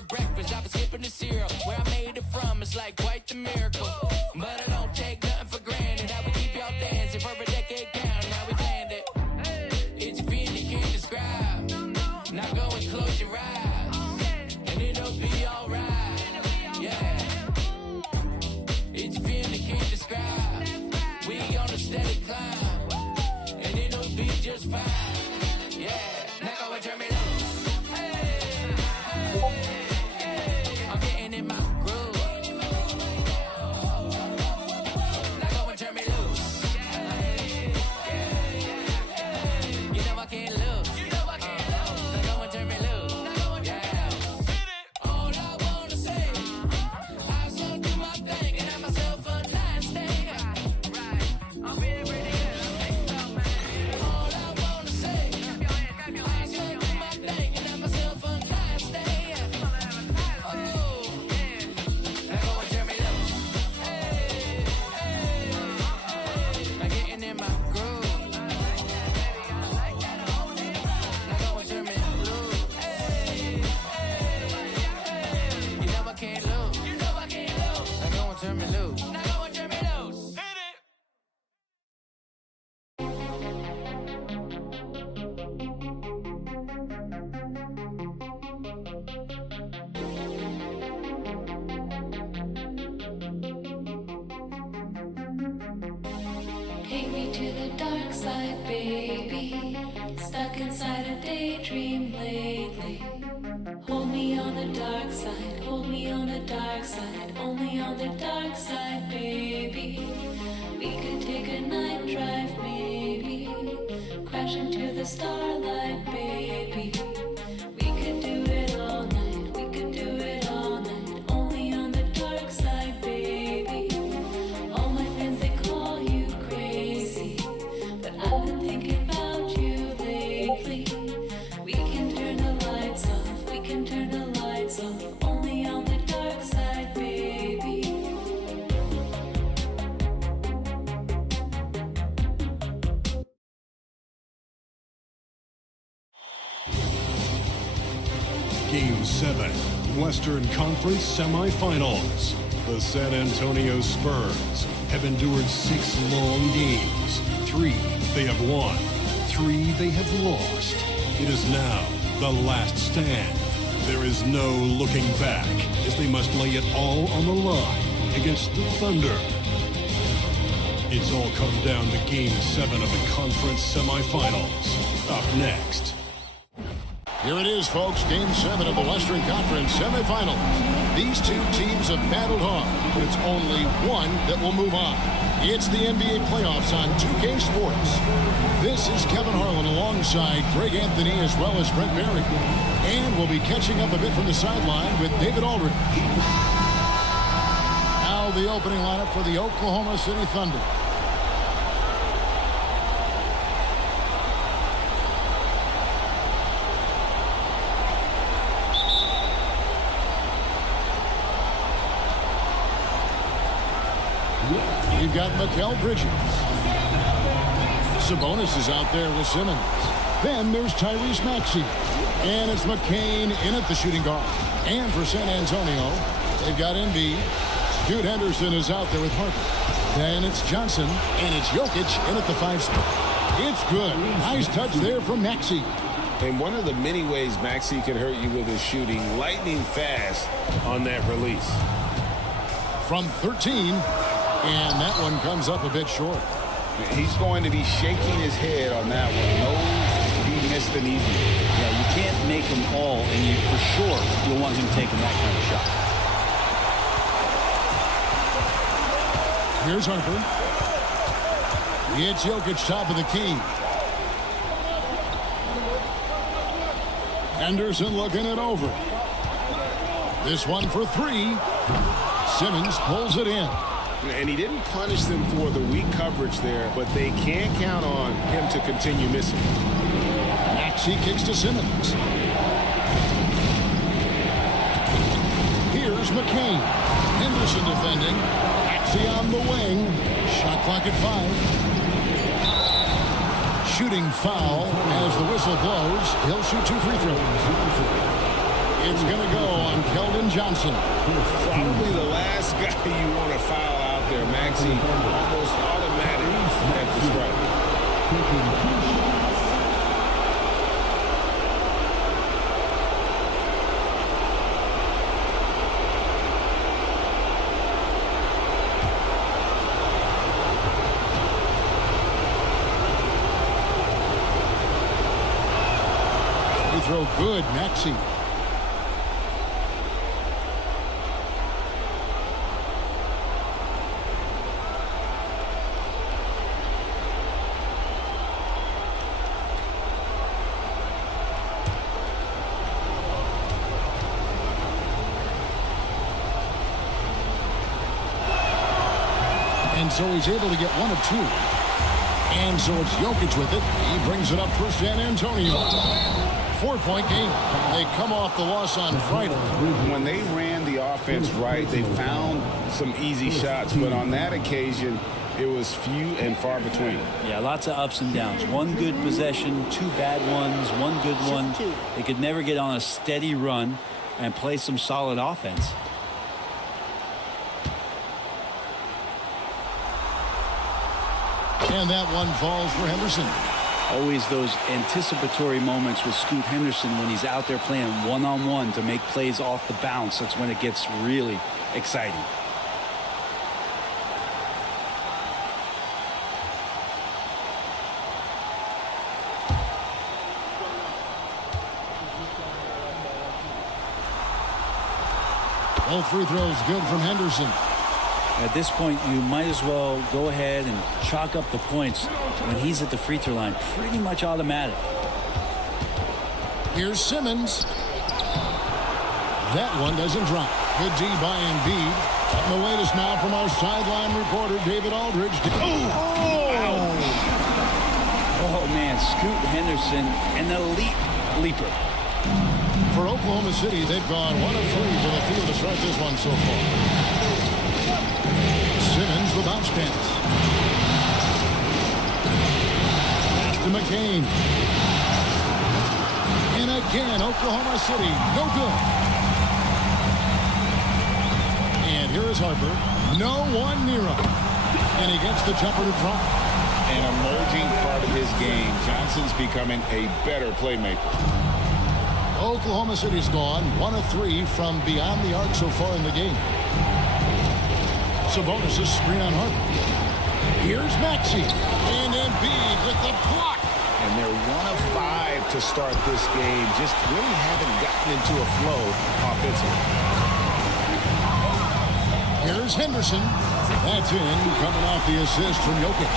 for breakfast. I was skipping the cereal. Where I made it from, it's like quite the miracle. But I don't take nothing for granted. I would keep y'all dancing for a decade count. Now we planned it. It's a feeling you can't describe. Now go and close your eyes, and it'll be alright. Yeah. It's a feeling you can't describe. We on a steady climb, and it'll be just fine. Yeah. Now go and turn me loose. I'm getting in my groove. Now go and turn me loose. You know I can't lose. Now go and turn me loose. Yeah. All I wanna say, I saw do my thing and have myself a nice day. I'll be pretty good. All I wanna say, I saw do my thing and have myself a nice day. Oh, now go and turn me loose. Now getting in my groove. Now go and turn me loose. You know I can't lose. Now go and turn me loose. Now go and turn me loose. Hit it. Take me to the dark side, baby. Stuck inside a daydream lately. Hold me on the dark side, hold me on the dark side, only on the dark side, baby. We could take a night drive, maybe. Crash into the starlight, baby. We could do it all night, we could do it all night, only on the dark side, baby. All my friends, they call you crazy, but I've been thinking about you lately. We can turn the lights off, we can turn the lights off, only on the dark side, baby. Game 7, Western Conference Semifinals. The San Antonio Spurs have endured 6 long games. 3 they have won, 3 they have lost. It is now the last stand. There is no looking back as they must lay it all on the line against the Thunder. It's all come down to Game 7 of the conference semifinals. Up next. Here it is, folks. Game 7 of the Western Conference semifinals. These two teams have battled hard, but it's only one that will move on. It's the NBA playoffs on 2K Sports. This is Kevin Harlan alongside Greg Anthony as well as Brent Barry. And we'll be catching up a bit from the sideline with David Aldridge. Now the opening lineup for the Oklahoma City Thunder. You've got Mikal Bridges. Sabonis is out there with Simmons. Then there's Tyrese Maxey. And it's McCain in at the shooting guard. And for San Antonio, they've got Embiid. Scoot Henderson is out there with Harper. Then it's Johnson. And it's Jokic in at the 5 spot. It's good. Nice touch there from Maxey. And one of the many ways Maxey can hurt you with his shooting, lightning fast on that release. From 13. And that one comes up a bit short. He's going to be shaking his head on that one. No, he missed an easy one. Yeah, you can't make them all, and you for sure you'll want him taking that kind of shot. Here's Harper. It's Jokic, top of the key. Henderson looking it over. This one for 3. Simmons pulls it in. And he didn't punish them for the weak coverage there, but they can't count on him to continue missing. Maxey kicks to Simmons. Here's McCain. Henderson defending. Maxey on the wing. Shot clock at 5. Shooting foul as the whistle blows. He'll shoot 2 free throws. It's going to go on Keldon Johnson. Probably the last guy you want to foul out there, Maxey. Almost automatic at the strike. Free throw good, Maxey. And so he's able to get one of two. And so it's Jokic with it. He brings it up for San Antonio. 4-point game. They come off the loss on Friday. When they ran the offense right, they found some easy shots. But on that occasion, it was few and far between. Yeah, lots of ups and downs. One good possession, two bad ones, one good one. They could never get on a steady run and play some solid offense. And that one falls for Henderson. Always those anticipatory moments with Scoot Henderson when he's out there playing one-on-one to make plays off the bounce. That's when it gets really exciting. Both free throws good from Henderson. At this point, you might as well go ahead and chalk up the points when he's at the free throw line. Pretty much automatic. Here's Simmons. That one doesn't drop. Good D by Embiid. Cutting the latest now from our sideline reporter, David Aldridge. Oh, man, Scoot Henderson, an elite leaper. For Oklahoma City, they've gone 1 of 3 to the field to start this one so far. Simmons, the bounce pass. Pass to McCain. And again, Oklahoma City, no good. And here is Harper. No one near him. And he gets the jumper to drop. An emerging part of his game. Johnson's becoming a better playmaker. Oklahoma City's gone 1 of 3 from beyond the arc so far in the game. Sabonis' screen on Harper. Here's Maxey. And Embiid with the block. And they're 1 of 5 to start this game. Just really haven't gotten into a flow offensively. Here's Henderson. That's in, coming off the assist from Jokic.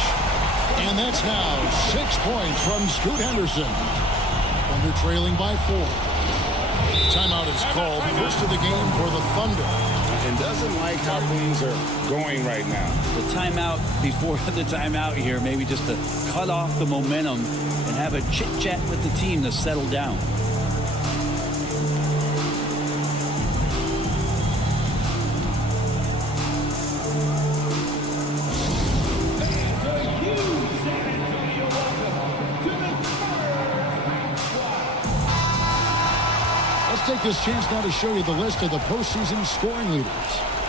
And that's now 6 points from Scoot Henderson. Thunder trailing by 4. Timeout is called, first of the game for the Thunder. And doesn't like how things are going right now. The timeout before the timeout here, maybe just to cut off the momentum and have a chit-chat with the team to settle down. Take this chance now to show you the list of the postseason scoring leaders.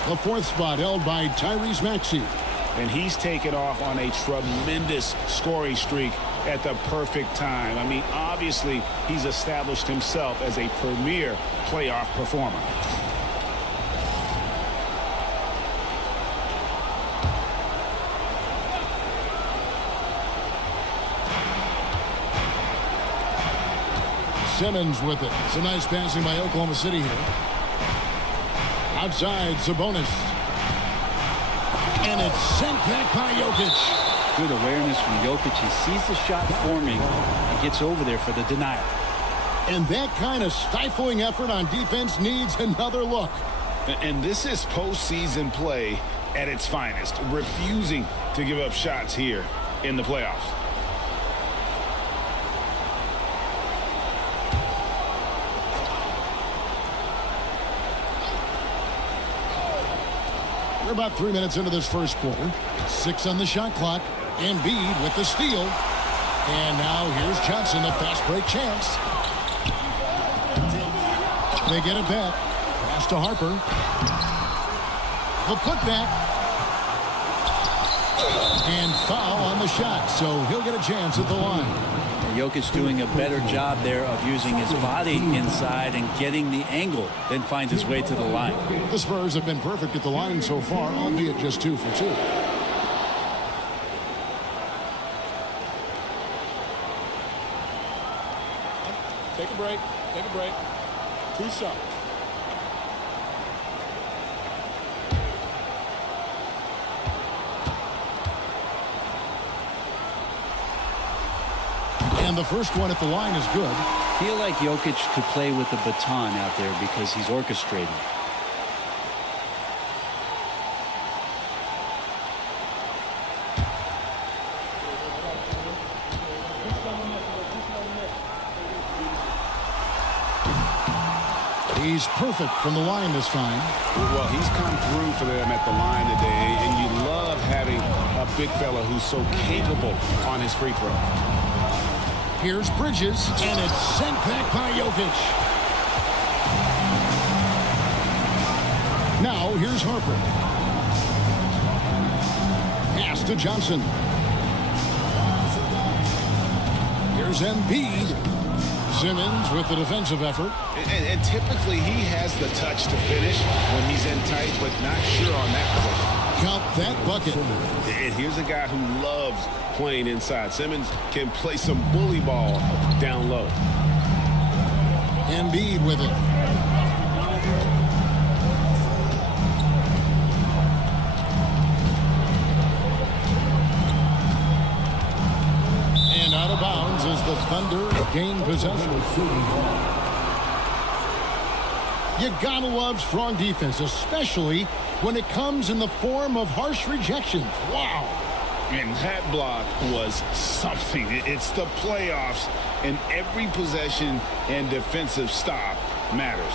The 4th spot held by Tyrese Maxey. And he's taken off on a tremendous scoring streak at the perfect time. I mean, obviously, he's established himself as a premier playoff performer. Simmons with it. It's a nice passing by Oklahoma City here. Outside, Sabonis. And it's sent back by Jokic. Good awareness from Jokic. He sees the shot forming and gets over there for the denial. And that kind of stifling effort on defense needs another look. And this is postseason play at its finest. Refusing to give up shots here in the playoffs. We're about 3 minutes into this first quarter. 6 on the shot clock. Embiid with the steal. And now here's Johnson, a fast break chance. They get it back. Pass to Harper. The putback. And foul on the shot, so he'll get a chance at the line. Jokic doing a better job there of using his body inside and getting the angle, then finds his way to the line. The Spurs have been perfect at the line so far, albeit just 2 for 2. Take a break. Take a break. 2 shots. And the first one at the line is good. Feel like Jokic could play with the baton out there because he's orchestrating. He's perfect from the line this time. Well, he's come through for them at the line today, and you love having a big fella who's so capable on his free throw. Here's Bridges, and it's sent back by Jokic. Now, here's Harper. Pass to Johnson. Here's Embiid. Simmons with the defensive effort. And typically he has the touch to finish when he's in tight, but not sure on that position. Count that bucket. And here's a guy who loves playing inside. Simmons can play some bully ball down low. Embiid with it. And out of bounds as the Thunder gain possession. You gotta love strong defense, especially when it comes in the form of harsh rejections. Wow. And that block was something. It's the playoffs, and every possession and defensive stop matters.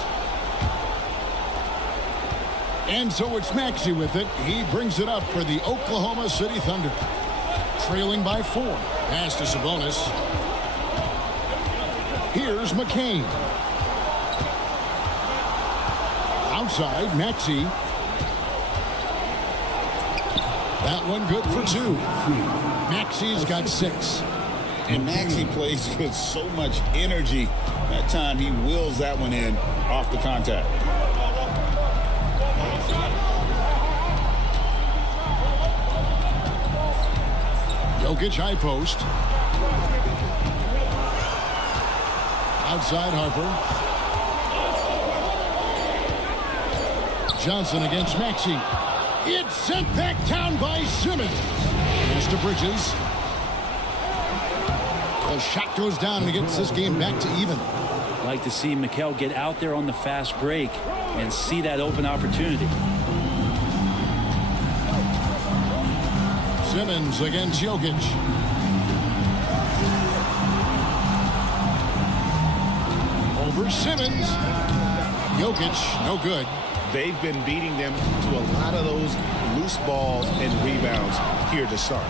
And so it's Maxey with it. He brings it up for the Oklahoma City Thunder. Trailing by 4. Pass to Sabonis. Here's McCain. Outside, Maxey. That one good for 2. Maxey's got 6. And Maxey plays with so much energy. That time he wills that one in off the contact. Jokic high post. Outside Harper. Johnson against Maxey. It's sent back down by Simmons. Pass to Bridges. The shot goes down and it gets this game back to even. Like to see Mikal get out there on the fast break and see that open opportunity. Simmons against Jokic. Over Simmons. Jokic, no good. They've been beating them to a lot of those loose balls and rebounds here to start.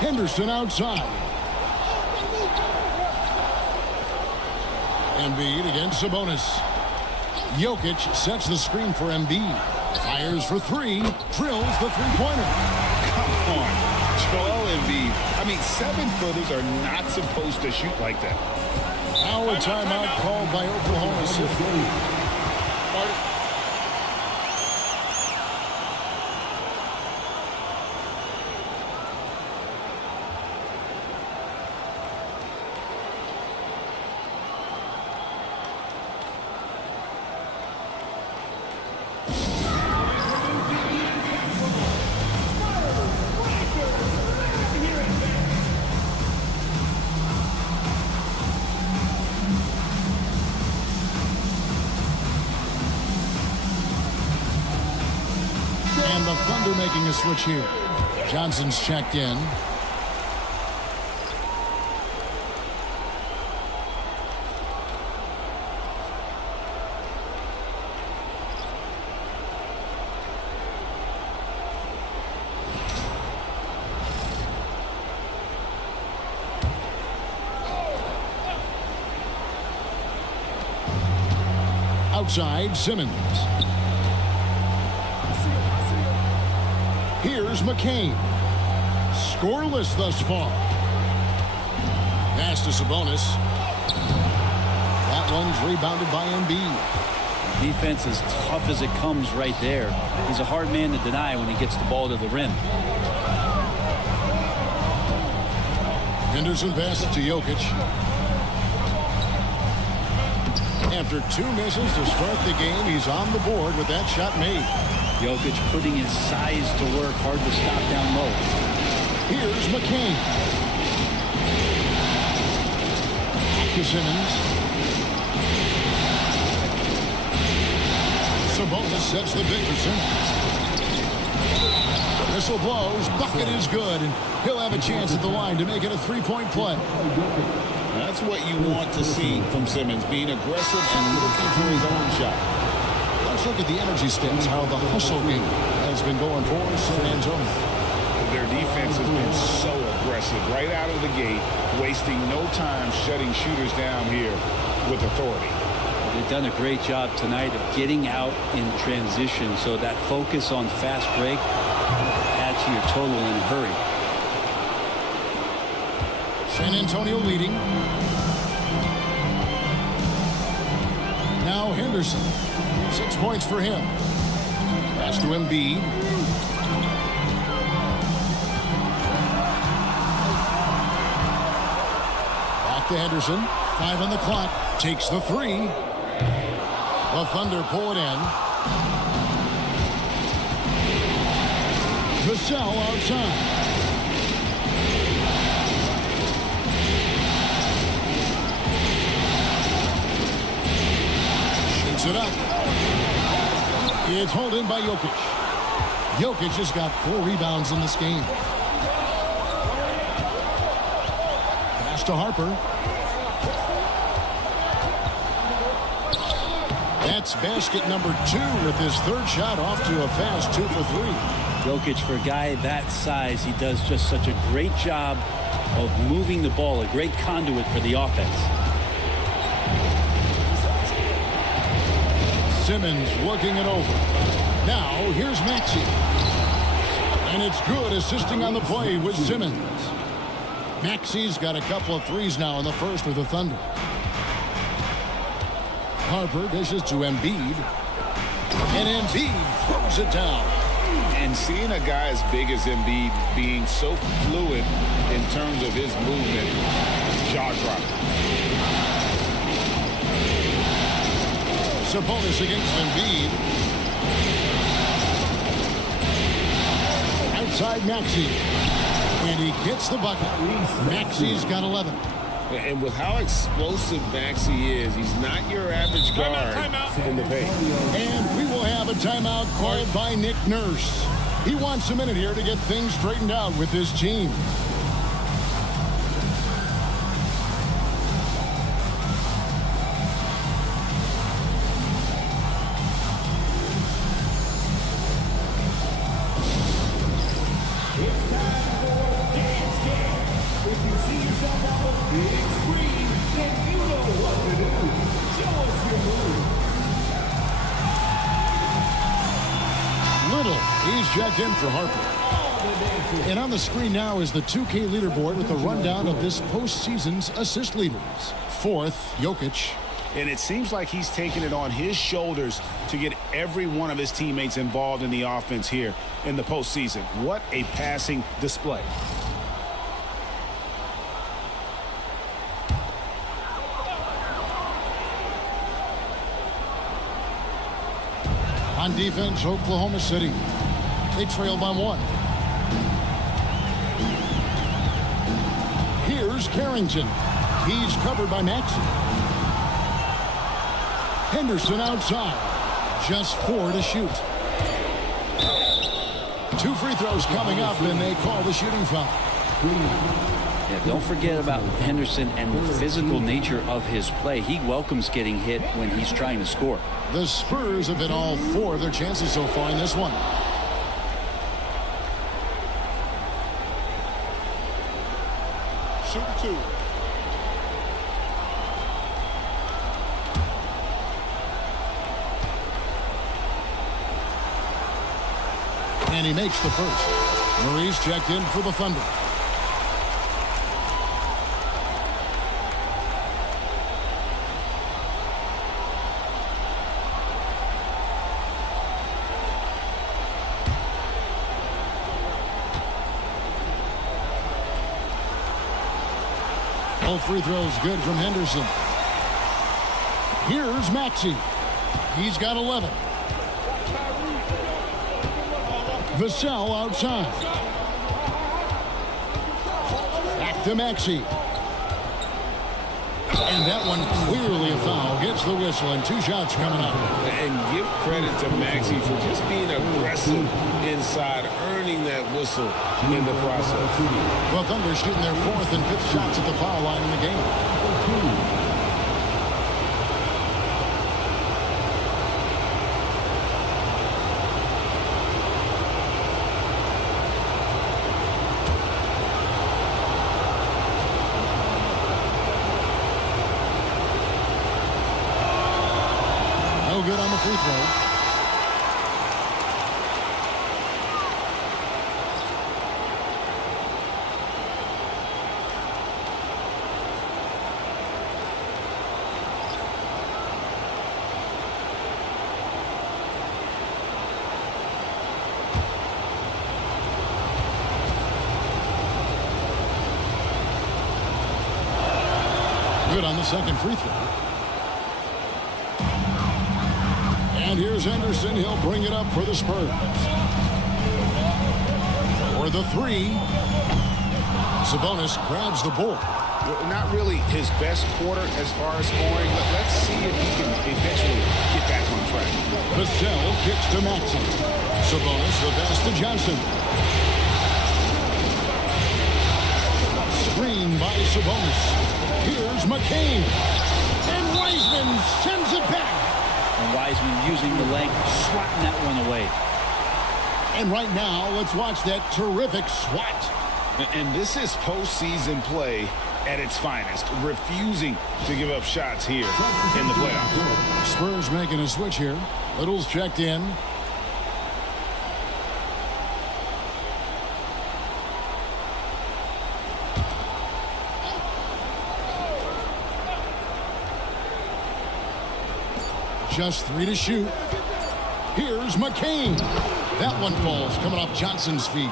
Henderson outside. Embiid against Sabonis. Jokic sets the screen for Embiid. Fires for 3. Drills the three-pointer. Come on. Joel Embiid. I mean, 7-footers are not supposed to shoot like that. Now a timeout called by Oklahoma City. And the Thunder making a switch here. Johnson's checked in. Outside, Simmons. Here's McCain. Scoreless thus far. Pass to Sabonis. That one's rebounded by Embiid. Defense as tough as it comes right there. He's a hard man to deny when he gets the ball to the rim. Henderson passes to Jokic. After 2 misses to start the game, he's on the board with that shot made. Jokic putting his size to work, hard to stop down low. Here's McCain. Back to Simmons. Sabonis sets the big for Simmons. Whistle blows. Bucket is good, and he'll have a chance at the line to make it a three-point play. That's what you want to see from Simmons, being aggressive and looking for his own shot. Let's look at the energy stats, how the hustle game has been going for San Antonio. Their defense has been so aggressive right out of the gate, wasting no time shutting shooters down here with authority. They've done a great job tonight of getting out in transition, so that focus on fast break adds to your total in a hurry. San Antonio leading. Now Henderson. 6 points for him. Pass to Embiid. Back to Henderson. 5 on the clock. Takes the 3. The Thunder pull it in. Vassell outside. Shoots it up. It's hauled in by Jokic. Jokic has got 4 rebounds in this game. Pass to Harper. That's basket number 2 with his 3rd shot off to a fast 2 for 3. Jokic, for a guy that size, he does just such a great job of moving the ball, a great conduit for the offense. Simmons working it over. Now here's Maxey. And it's good, assisting on the play with Simmons. Maxey's got a couple of threes now in the first with the Thunder. Harper dishes to Embiid. And Embiid throws it down. And seeing a guy as big as Embiid being so fluid in terms of his movement, jaw-dropping. Sabonis against Embiid. Outside Maxey. And he gets the bucket. Maxey's got 11. And with how explosive Maxey is, he's not your average guard in the paint. And we will have a timeout called by Nick Nurse. He wants a minute here to get things straightened out with his team. He's checked in for Harper. And on the screen now is the 2K leaderboard with a rundown of this postseason's assist leaders. 4th, Jokic. And it seems like he's taking it on his shoulders to get every one of his teammates involved in the offense here in the postseason. What a passing display. On defense, Oklahoma City. They trail by 1. Here's Carrington. He's covered by Maxey. Henderson outside. Just 4 to shoot. 2 free throws coming up, and they call the shooting foul. Yeah, don't forget about Henderson and the physical nature of his play. He welcomes getting hit when he's trying to score. The Spurs have hit all 4 of their chances so far in this one. Shoot 2. And he makes the first. Murray's checked in for the Thunder. Both free throws good from Henderson. Here's Maxey. He's got 11. Vassell outside. Back to Maxey. And that one clearly a foul. Gets the whistle and 2 shots coming up. And give credit to Maxey for just being aggressive inside, earning that whistle in the process. Well, Thunder shooting their 4th and 5th shots at the foul line in the game. No good on the free throw. Good on the second free throw. And here's Henderson. He'll bring it up for the Spurs. For the 3. Sabonis grabs the board. Not really his best quarter as far as scoring, but let's see if he can eventually get back on track. Vassell kicks to Maxey. Sabonis the pass to Johnson. Screen by Sabonis. Here's McCain. And Wiseman sends it back. And Wiseman using the leg, swatting that one away. And right now, let's watch that terrific swat. And this is postseason play at its finest, refusing to give up shots here in the playoffs. Spurs making a switch here. Little's checked in. Just 3 to shoot. Here's McCain. That one falls coming off Johnson's feet.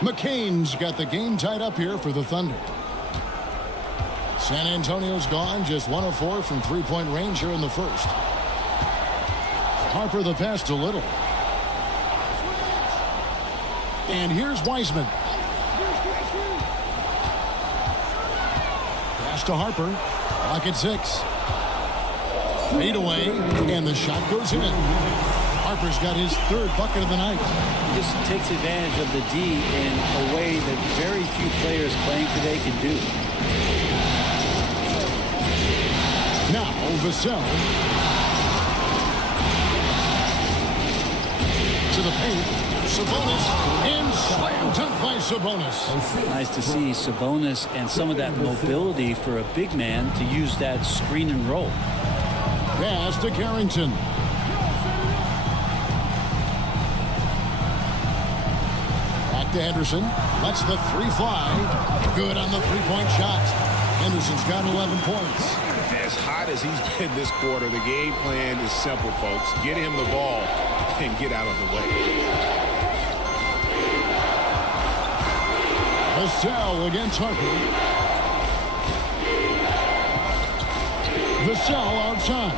McCain's got the game tied up here for the Thunder. San Antonio's gone just 1 of 4 from 3-point range here in the first. Harper the pass to Little. And here's Wiseman. Pass to Harper. Clock at 6. Fade away, and the shot goes in. Harper's got his 3rd bucket of the night. He just takes advantage of the D in a way that very few players playing today can do. Now, Vassell. To the paint. Sabonis. And slam dunk by Sabonis. Nice to see Sabonis and some of that mobility for a big man to use that screen and roll. Pass to Carrington. Back to Henderson. Lets the 3 fly. Good on the 3-point shot. Henderson's got 11 points. As hot as he's been this quarter, the game plan is simple, folks. Get him the ball and get out of the way. Vassell against Harper. Vassell outside.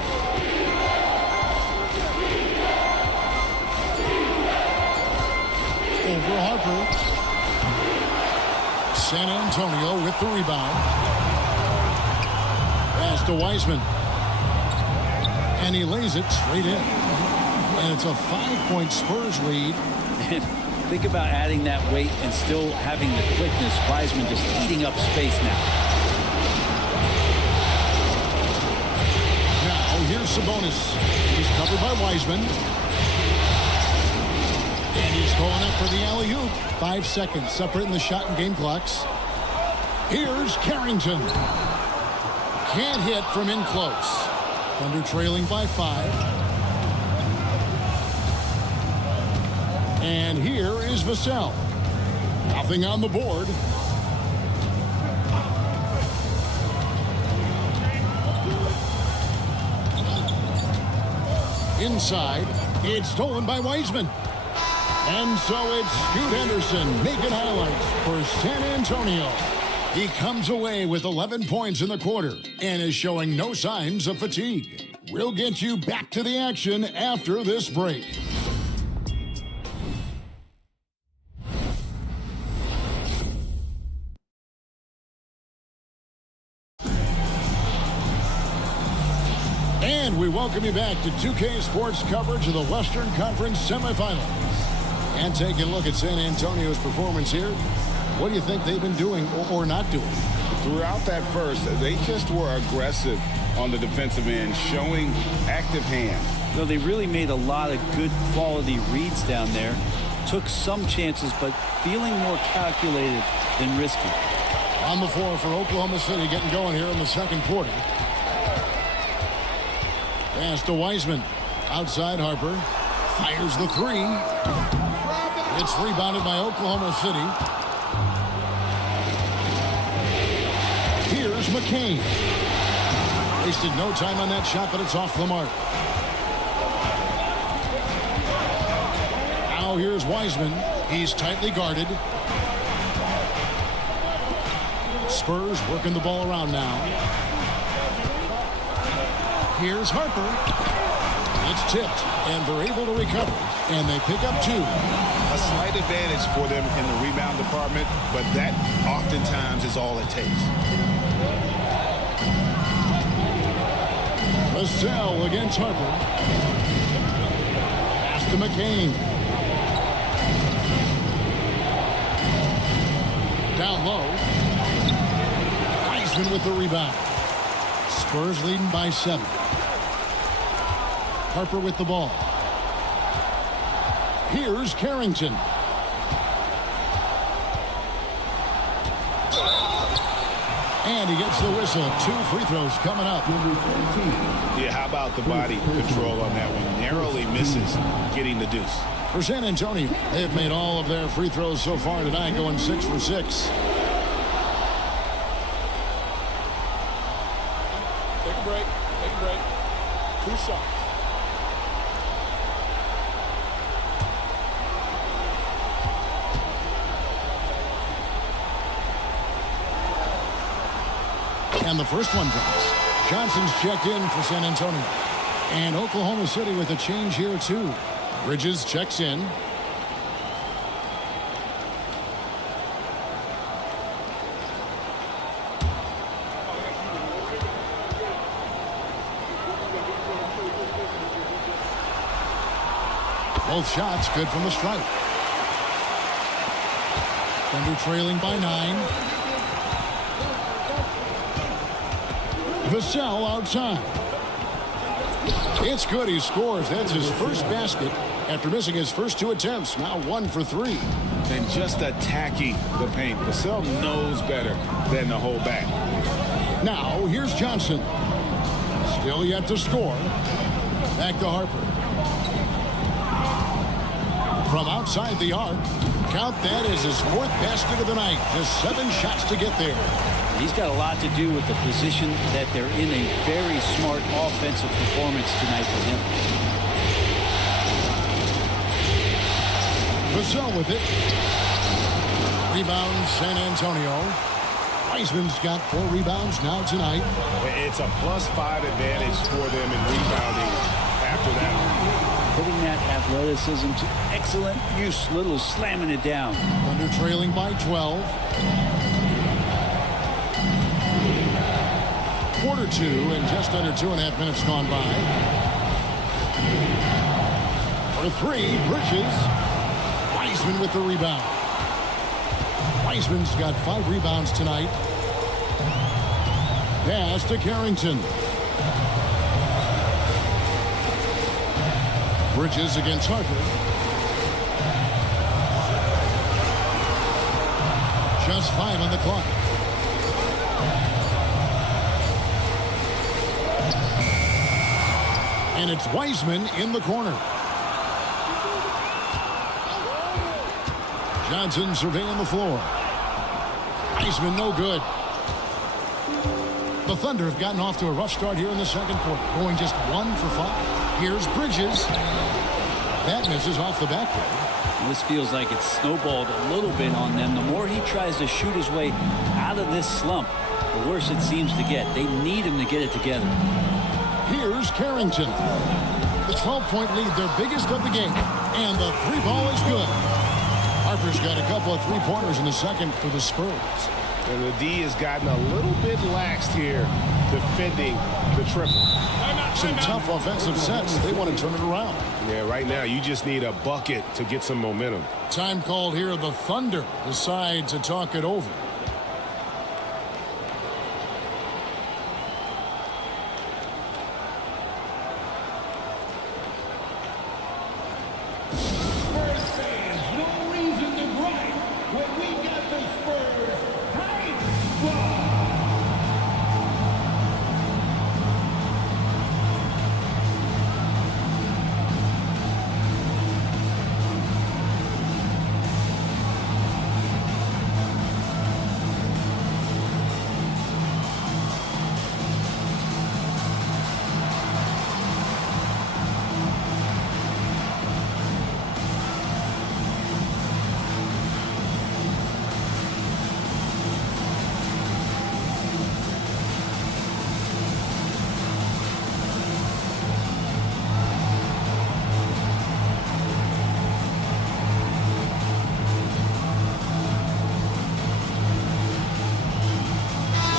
Over Harper. San Antonio with the rebound. Pass to Wiseman. And he lays it straight in. And it's a 5-point Spurs lead. Think about adding that weight and still having the quickness. Wiseman just eating up space now. Now here's Sabonis. He's covered by Wiseman. And he's going up for the alley-oop. 5 seconds separating the shot and game clocks. Here's Carrington. Can't hit from in close. Thunder trailing by 5. And here is Vassell. Nothing on the board. Inside, it's stolen by Wiseman. And so it's Scoot Henderson making highlights for San Antonio. He comes away with 11 points in the quarter and is showing no signs of fatigue. We'll get you back to the action after this break. And we welcome you back to 2K Sports coverage of the Western Conference semifinals. And taking a look at San Antonio's performance here, what do you think they've been doing or not doing? Throughout that first, they just were aggressive on the defensive end, showing active hands. Well, they really made a lot of good quality reads down there. Took some chances, but feeling more calculated than risky. On the floor for Oklahoma City, getting going here in the second quarter. Pass to Wiseman. Outside Harper. Fires the three. It's rebounded by Oklahoma City. Here's McCain. Wasted no time on that shot, but it's off the mark. Now here's Wiseman. He's tightly guarded. Spurs working the ball around now. Here's Harper. It's tipped, and they're able to recover. And they pick up two. A slight advantage for them in the rebound department, but that oftentimes is all it takes. Vassell against Harper. Pass to McCain. Down low. Wiseman with the rebound. Spurs leading by 7. Harper with the ball. Here's Carrington. And he gets the whistle. 2 free throws coming up. Yeah, how about the body control on that one? Narrowly misses getting the deuce. For San Antonio, they've made all of their free throws so far tonight, going 6 for 6. Take a break. Take a break. 2 shots. And the first one drops. Johnson's checked in for San Antonio. And Oklahoma City with a change here, too. Bridges checks in. Both shots good from the stripe. Thunder trailing by 9. Vassell outside. It's good. He scores. That's his first basket after missing his first 2 attempts. Now 1 for 3. And just attacking the paint. Vassell knows better than to hold back. Now here's Johnson. Still yet to score. Back to Harper. From outside the arc. Count that as his 4th basket of the night. Just 7 shots to get there. He's got a lot to do with the position that they're in. A very smart offensive performance tonight for him. Vassell with it. Rebound San Antonio. Wiseman's got 4 rebounds now tonight. It's a +5 advantage for them in rebounding after that one. Putting that athleticism to excellent use. Little slamming it down. Thunder trailing by 12. Quarter 2 and just under 2.5 minutes gone by. For 3, Bridges. Wiseman with the rebound. Wiseman's got 5 rebounds tonight. Pass to Carrington. Bridges against Harper. Just 5 on the clock. And it's Wiseman in the corner. Johnson surveying the floor. Wiseman no good. The Thunder have gotten off to a rough start here in the second quarter, going just 1 for 5. Here's Bridges. That misses off the backboard. This feels like it's snowballed a little bit on them. The more he tries to shoot his way out of this slump, the worse it seems to get. They need him to get it together. Here's Carrington. The 12-point lead, their biggest of the game. And the three ball is good. Harper's got a couple of three-pointers in the second for the Spurs. And the D has gotten a little bit laxed here defending the triple. Some tough offensive sets. They want to turn it around. Yeah, right now you just need a bucket to get some momentum. Time called here. The Thunder decide to talk it over.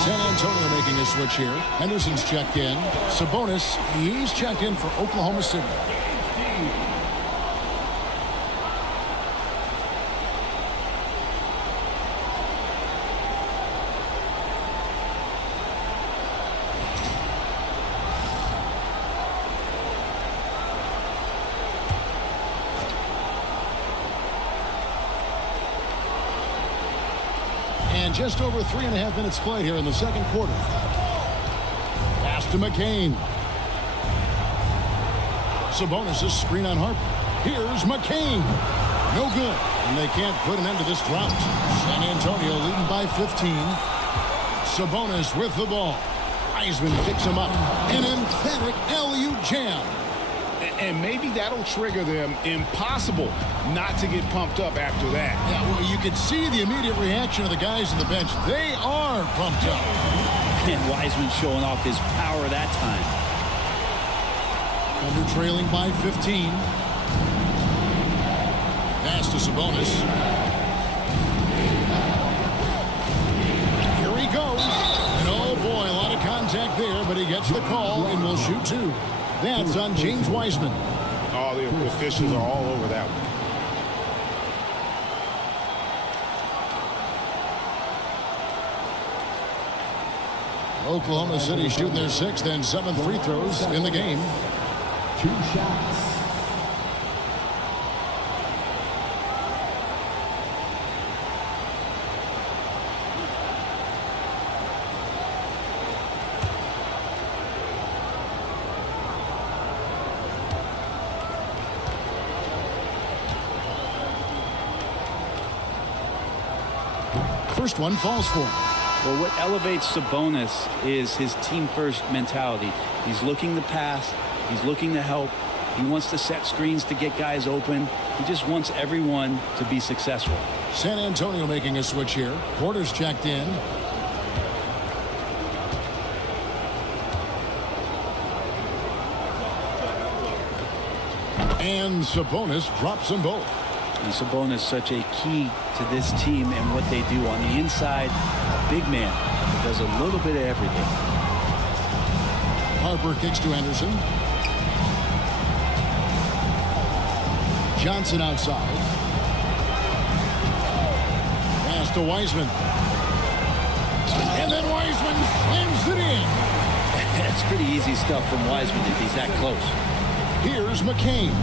San Antonio making a switch here. Henderson's checked in. Sabonis, he's checked in for Oklahoma City. And just over 3.5 minutes played here in the second quarter. Pass to McCain. Sabonis' screen on Harper. Here's McCain. No good. And they can't put an end to this drought. San Antonio leading by 15. Sabonis with the ball. Wiseman picks him up. An emphatic alley-oop jam. And maybe that'll trigger them. Impossible not to get pumped up after that. Yeah, well, you can see the immediate reaction of the guys on the bench. They are pumped up. And Wiseman showing off his power that time. Thunder trailing by 15. Pass to Sabonis. Here he goes. And oh boy, a lot of contact there, but he gets the call and will shoot two. That's on James Wiseman. Oh, the officials are all over that one. Oklahoma City shooting their 6th and 7th free throws in the game. 2 shots. First one falls for him. Well, what elevates Sabonis is his team-first mentality. He's looking to pass. He's looking to help. He wants to set screens to get guys open. He just wants everyone to be successful. San Antonio making a switch here. Porter's checked in. And Sabonis drops them both. And Sabonis such a key to this team and what they do on the inside. A big man who does a little bit of everything. Harper kicks to Henderson. Johnson outside. Pass to Wiseman. And then Wiseman slams it in. That's pretty easy stuff from Wiseman if he's that close. Here's McCain.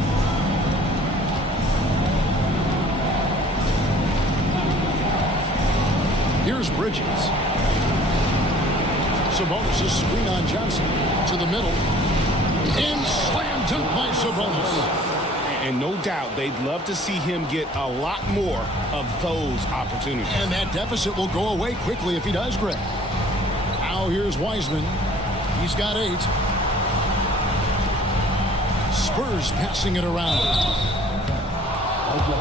Here's Bridges. Sabonis' screen on Johnson to the middle. And slam dunk by Sabonis. And no doubt they'd love to see him get a lot more of those opportunities. And that deficit will go away quickly if he does, Greg. Now here's Wiseman. He's got 8. Spurs passing it around.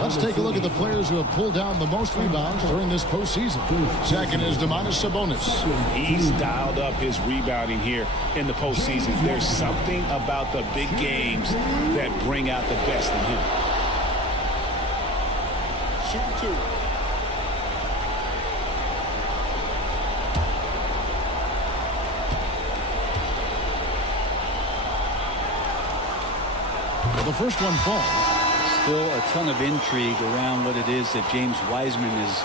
Let's take a look at the players who have pulled down the most rebounds during this postseason. Second is Domantas Sabonis. He's dialed up his rebounding here in the postseason. There's something about the big games that bring out the best in him. Shoot 2. The first one falls. Still a ton of intrigue around what it is that James Wiseman is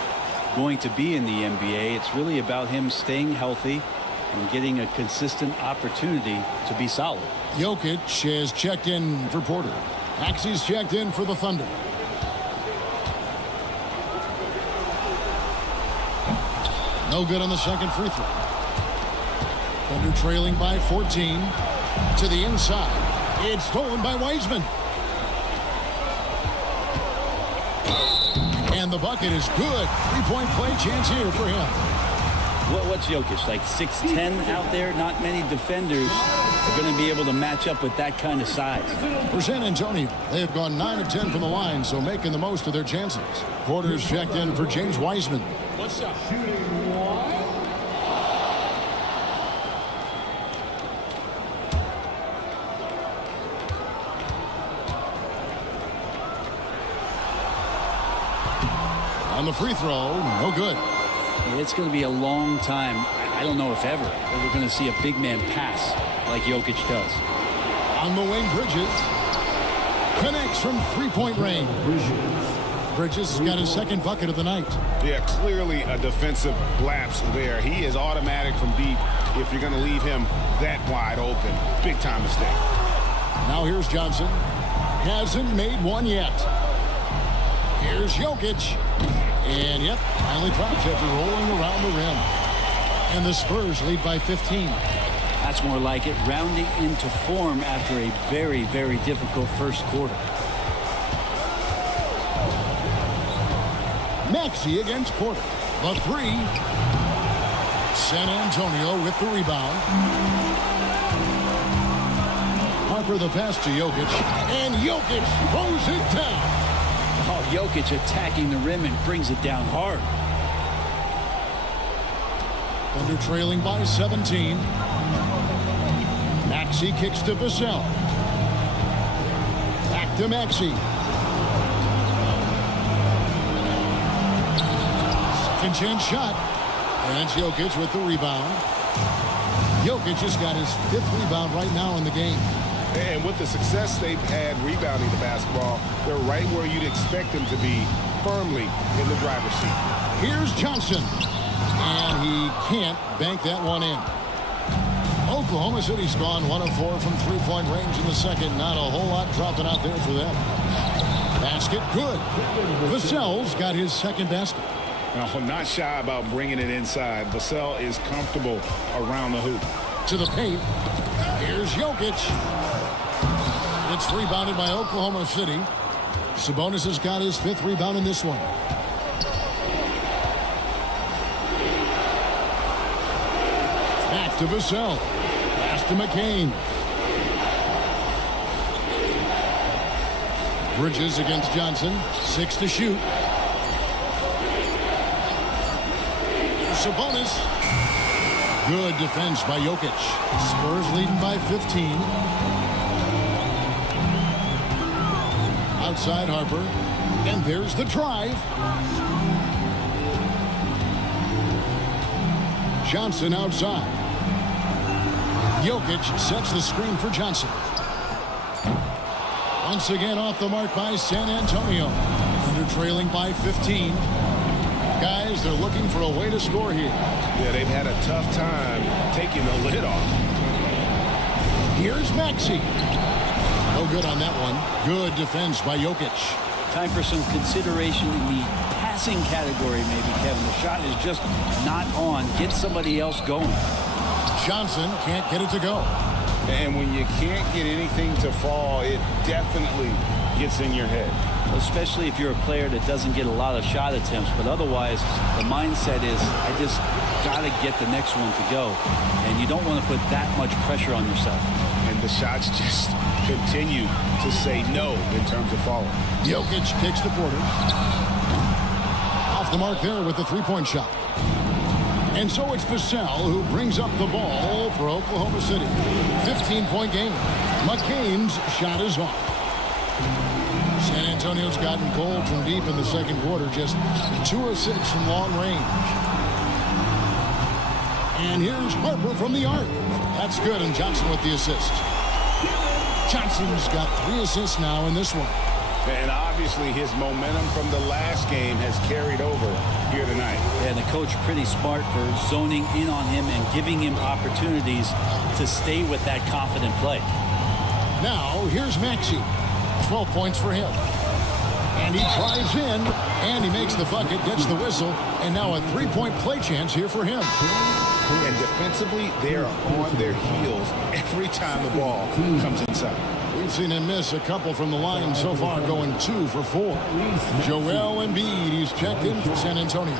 going to be in the NBA. It's really about him staying healthy and getting a consistent opportunity to be solid. Jokic has checked in for Porter. Maxey's checked in for the Thunder. No good on the second free throw. Thunder trailing by 14. To the inside. It's stolen by Wiseman. And the bucket is good. 3-point play chance here for him. What's Jokic, like 6'10" out there? Not many defenders are going to be able to match up with that kind of size. For San Antonio, they have gone 9 of 10 from the line, so making the most of their chances. Porter's checked in for James Wiseman. One shot. On the free throw, no good. It's going to be a long time. I don't know if ever that we're going to see a big man pass like Jokic does. On the wing, Bridges. Connects from 3-point range. Bridges has got his second bucket of the night. Yeah, clearly a defensive lapse there. He is automatic from deep if you're going to leave him that wide open. Big time mistake. Now here's Johnson. Hasn't made one yet. Here's Jokic. And, yep, finally drops after rolling around the rim. And the Spurs lead by 15. That's more like it, rounding into form after a very, very difficult first quarter. Maxey against Porter. The 3. San Antonio with the rebound. Harper the pass to Jokic. And Jokic throws it down. Oh, Jokic attacking the rim and brings it down hard. Thunder trailing by 17. Maxey kicks to Vassell. Back to Maxey. Second chance shot. And it's Jokic with the rebound. Jokic has got his 5th rebound right now in the game. And with the success they've had rebounding the basketball, they're right where you'd expect them to be, firmly in the driver's seat. Here's Johnson. And he can't bank that one in. Oklahoma City's gone 1 of 4 from 3-point range in the second. Not a whole lot dropping out there for them. Basket good. Vassell's got his second basket. Now, not shy about bringing it inside. Vassell is comfortable around the hoop. To the paint. Here's Jokic. It's rebounded by Oklahoma City. Sabonis has got his 5th rebound in this one. Back to Vassell. Pass to McCain. Bridges against Johnson. 6 to shoot. Sabonis. Good defense by Jokic. Spurs leading by 15. Outside Harper. And there's the drive. Johnson outside. Jokic sets the screen for Johnson. Once again off the mark by San Antonio. Under trailing by 15. Guys, they're looking for a way to score here. Yeah, they've had a tough time taking the lid off. Here's Maxey. No good on that one. Good defense by Jokic. Time for some consideration in the passing category, maybe, Kevin. The shot is just not on. Get somebody else going. Johnson can't get it to go. And when you can't get anything to fall, it definitely gets in your head. Especially if you're a player that doesn't get a lot of shot attempts. But otherwise, the mindset is, I just got to get the next one to go. And you don't want to put that much pressure on yourself. And the shots just continue to say no in terms of falling. Jokic kicks to Porter. Off the mark there with the three-point shot. And so it's Vassell who brings up the ball for Oklahoma City. 15-point game. McCain's shot is off. San Antonio's gotten cold from deep in the second quarter. Just 2 of 6 from long range. And here's Harper from the arc. That's good, and Johnson with the assist. Johnson's got 3 assists now in this one. And obviously his momentum from the last game has carried over here tonight. And the coach pretty smart for zoning in on him and giving him opportunities to stay with that confident play. Now here's Maxey. 12 points for him. And he drives in, and he makes the bucket, gets the whistle, and now a 3-point play chance here for him. And defensively, they are on their heels every time the ball comes inside. We've seen him miss a couple from the line so far, going 2 for 4. Joel Embiid, he's checked in for San Antonio.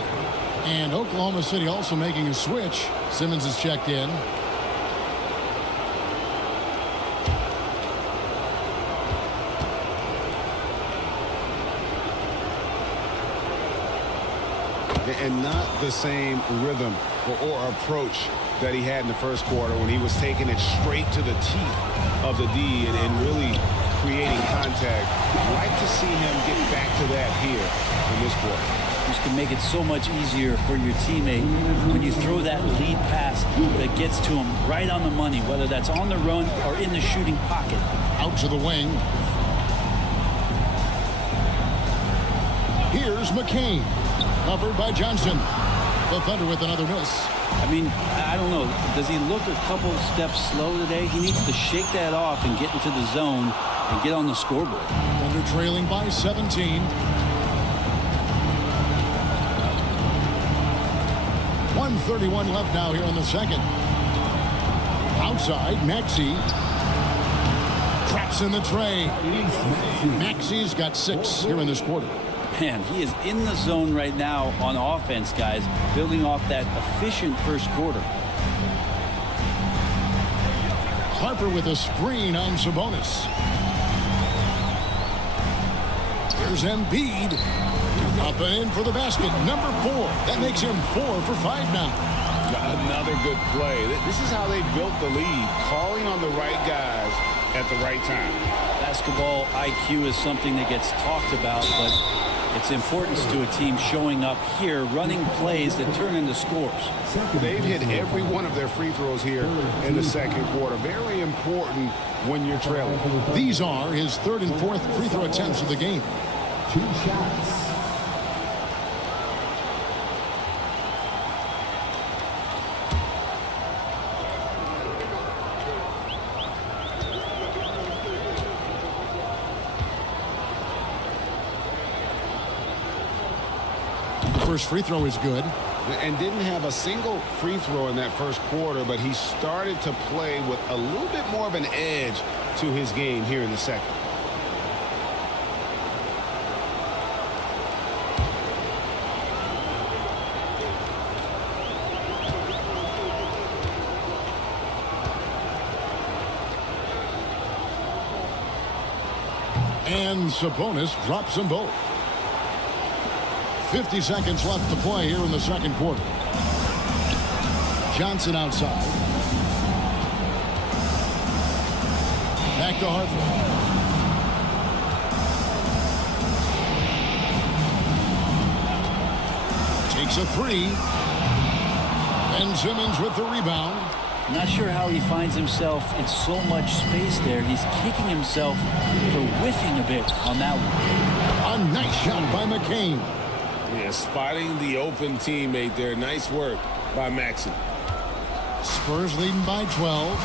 And Oklahoma City also making a switch. Simmons is checked in. And not the same rhythm or approach that he had in the first quarter when he was taking it straight to the teeth of the D and really creating contact. I'd like to see him get back to that here in this quarter. This can make it so much easier for your teammate when you throw that lead pass that gets to him right on the money, whether that's on the run or in the shooting pocket. Out to the wing. Here's McCain. Covered by Johnson. The Thunder with another miss. I mean, I don't know. Does he look a couple steps slow today? He needs to shake that off and get into the zone and get on the scoreboard. Thunder trailing by 17. 1:31 left now here in the second. Outside, Maxey. Traps in the tray. Maxey's got 6 here in this quarter. Man, he is in the zone right now on offense, guys, building off that efficient first quarter. Harper with a screen on Sabonis. Here's Embiid. Up and in for the basket. Number 4. That makes him 4 for 5 now. Another good play. This is how they built the lead, calling on the right guys at the right time. Basketball IQ is something that gets talked about, but its importance to a team showing up here, running plays that turn into scores. They've hit every one of their free throws here in the second quarter. Very important when you're trailing. These are his 3rd and 4th free throw attempts of the game. 2 shots. First free throw is good. And didn't have a single free throw in that first quarter, but he started to play with a little bit more of an edge to his game here in the second. And Sabonis drops them both. 50 seconds left to play here in the second quarter. Johnson outside. Back to Harper. Takes a 3. Ben Simmons with the rebound. Not sure how he finds himself in so much space there. He's kicking himself for whiffing a bit on that one. A nice shot by McCain. Yeah, spotting the open teammate there. Nice work by Maxey. Spurs leading by 12.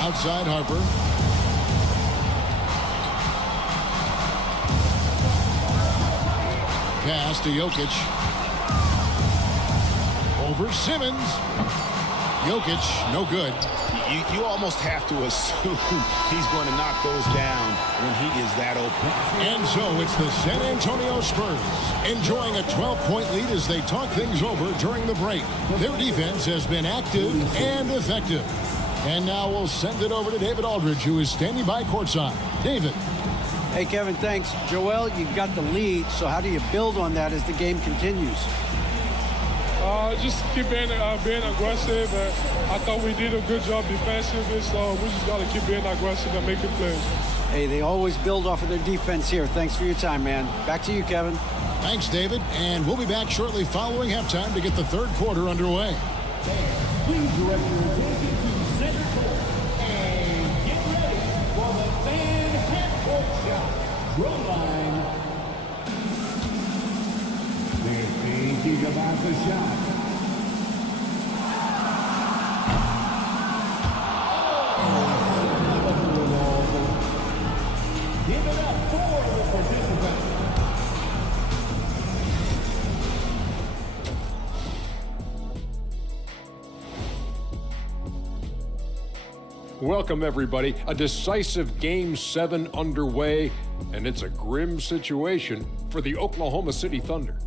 Outside Harper. Pass to Jokic. Over Simmons. Jokic, no good. You almost have to assume he's going to knock those down when he is that open. And so it's the San Antonio Spurs enjoying a 12-point lead as they talk things over during the break. Their defense has been active and effective. And now we'll send it over to David Aldridge, who is standing by courtside. David. Hey, Kevin, thanks. Joel, you've got the lead, so how do you build on that as the game continues? Just keep being aggressive. I thought we did a good job defensively, so we just got to keep being aggressive and making plays. Hey, they always build off of their defense here. Thanks for your time, man. Back to you, Kevin. Thanks, David. And we'll be back shortly following halftime to get the third quarter underway. Please direct your attention to center court and get ready for the fan half-court shot. Drill line. They're thinking about the shot. Give it up for the participants. Welcome, everybody. A decisive Game 7 underway, and it's a grim situation for the Oklahoma City Thunder.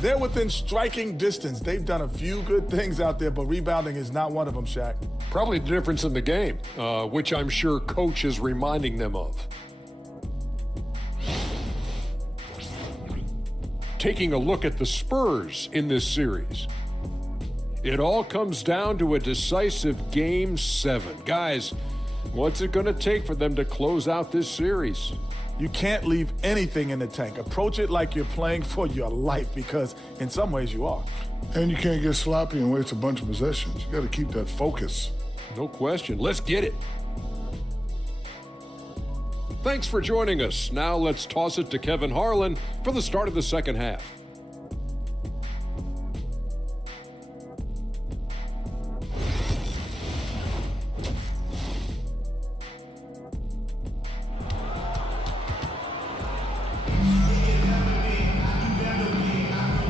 They're within striking distance. They've done a few good things out there, but rebounding is not one of them, Shaq. Probably the difference in the game, which I'm sure Coach is reminding them of. Taking a look at the Spurs in this series. It all comes down to a decisive Game 7. Guys, what's it going to take for them to close out this series? You can't leave anything in the tank. Approach it like you're playing for your life, because in some ways you are. And you can't get sloppy and waste a bunch of possessions. You got to keep that focus. No question. Let's get it. Thanks for joining us. Now let's toss it to Kevin Harlan for the start of the second half.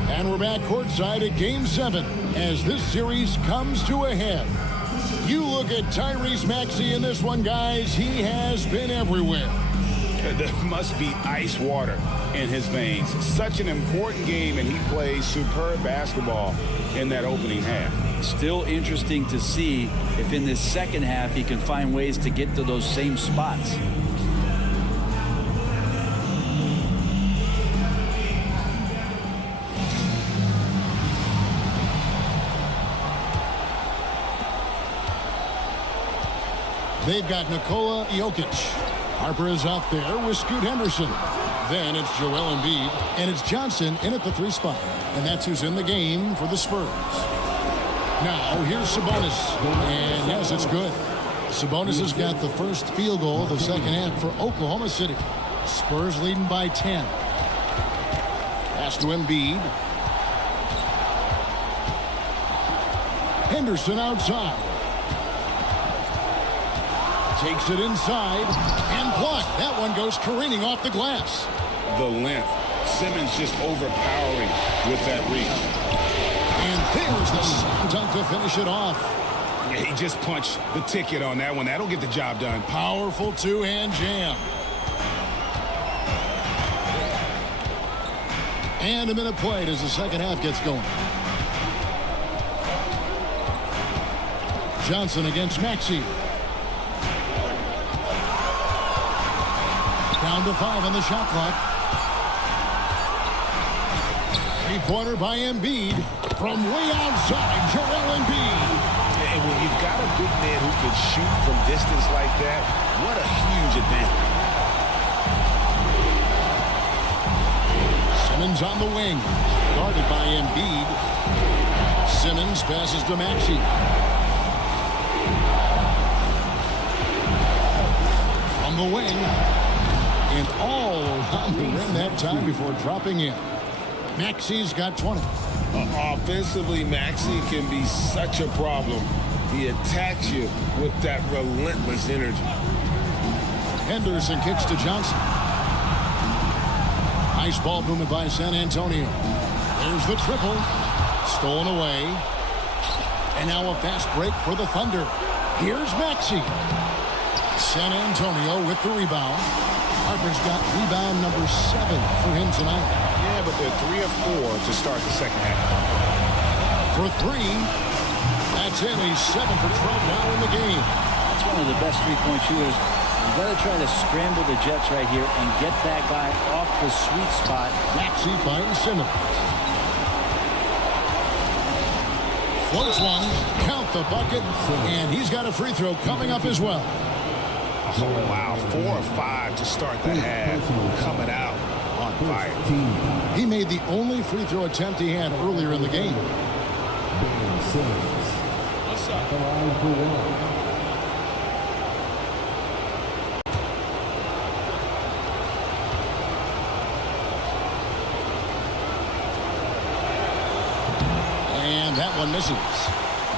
And we're back courtside at Game 7 as this series comes to a head. You look at Tyrese Maxey in this one, guys. He has been everywhere. There must be ice water in his veins. Such an important game, and he plays superb basketball in that opening half. Still interesting to see if in this second half he can find ways to get to those same spots. They've got Nikola Jokic. Harper is out there with Scoot Henderson. Then it's Joel Embiid, and it's Johnson in at the 3 spot. And that's who's in the game for the Spurs. Now, here's Sabonis. And yes, it's good. Sabonis has got the first field goal of the second half for Oklahoma City. Spurs leading by 10. Pass to Embiid. Henderson outside. Takes it inside and blocked. That one goes careening off the glass. The length. Simmons just overpowering with that reach. And there's the slam dunk to finish it off. Yeah, he just punched the ticket on that one. That'll get the job done. Powerful two-hand jam. And a minute played as the second half gets going. Johnson against Maxey. Down to 5 on the shot clock. Three-pointer by Embiid from way outside. Joel Embiid. And when you've got a big man who can shoot from distance like that, what a huge advantage. Simmons on the wing. Guarded by Embiid. Simmons passes to Maxey. From the wing. And all around the rim that time before dropping in. Maxey's got 20. Offensively, Maxey can be such a problem. He attacks you with that relentless energy. Henderson kicks to Johnson. Nice ball movement by San Antonio. There's the triple. Stolen away. And now a fast break for the Thunder. Here's Maxey. San Antonio with the rebound. Harper's got rebound number 7 for him tonight. Yeah, but they're 3 of 4 to start the second half. For 3. That's in. He's 7 for 12 now in the game. That's one of the best three-point shooters. You've got to try to scramble the Jets right here and get that guy off the sweet spot. Maxey finds Simmons. Floats one, count the bucket, and he's got a free throw coming up as well. Oh, wow, 4 of 5 to start the half, coming out on fire. He made the only free throw attempt he had earlier in the game. What's up? The line for 1. That one misses.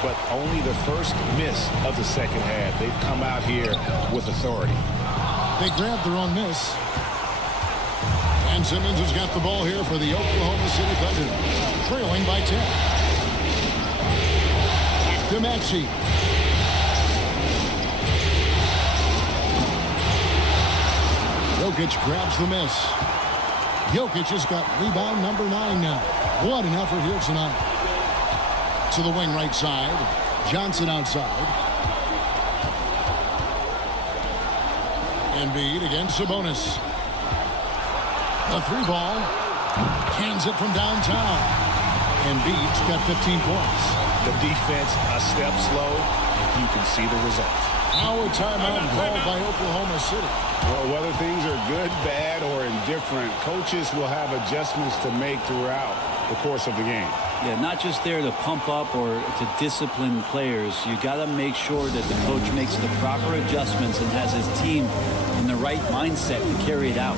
But only the first miss of the second half. They've come out here with authority. They grabbed their own miss. And Simmons has got the ball here for the Oklahoma City Thunder. Trailing by 10. Back to Maxey. Jokic grabs the miss. Jokic has got rebound number 9 now. What an effort here tonight. To the wing right side. Johnson outside. Embiid against Sabonis. A 3-ball. Cans it from downtown. Embiid's got 15 points. The defense a step slow, and you can see the result. Now a timeout called by Oklahoma City. Well, whether things are good, bad, or indifferent, coaches will have adjustments to make throughout the course of the game. Yeah, not just there to pump up or to discipline players. You got to make sure that the coach makes the proper adjustments and has his team in the right mindset to carry it out.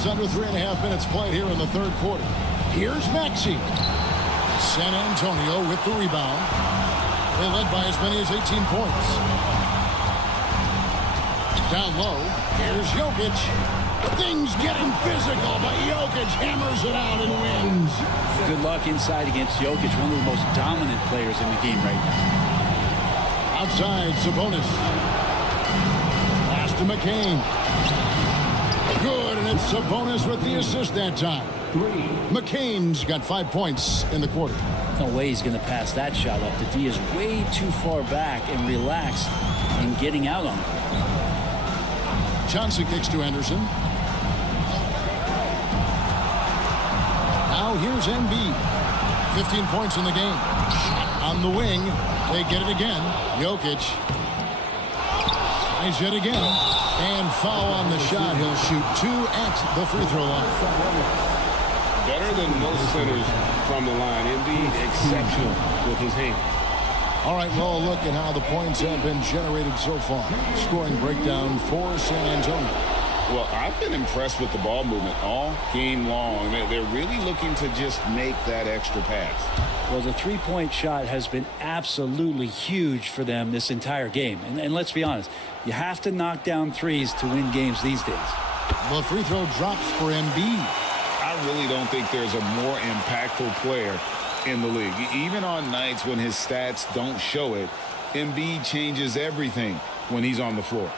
Just under 3.5 minutes played here in the third quarter. Here's Maxey. San Antonio with the rebound. They led by as many as 18 points. Down low, here's Jokic. Things getting physical, but Jokic hammers it out and wins. Good luck inside against Jokic, one of the most dominant players in the game right now. Outside, Sabonis. Pass to McCain. Good, and it's Sabonis with the assist that time. McCain's got 5 points in the quarter. No way he's going to pass that shot up. The D is way too far back and relaxed in getting out on it. Johnson kicks to Anderson. Now here's Embiid. 15 points in the game. On the wing, they get it again. Jokic. Tries it again. And foul on the shot. He'll shoot 2 at the free throw line. Better than most centers from the line. Embiid exceptional with his hand. All right, well, look at how the points have been generated so far. Scoring breakdown for San Antonio. Well, I've been impressed with the ball movement all game long. They're really looking to just make that extra pass. Well, the three-point shot has been absolutely huge for them this entire game. And let's be honest, you have to knock down threes to win games these days. The free throw drops for Embiid. I really don't think there's a more impactful player in the league. Even on nights when his stats don't show it, Embiid changes everything when he's on the floor.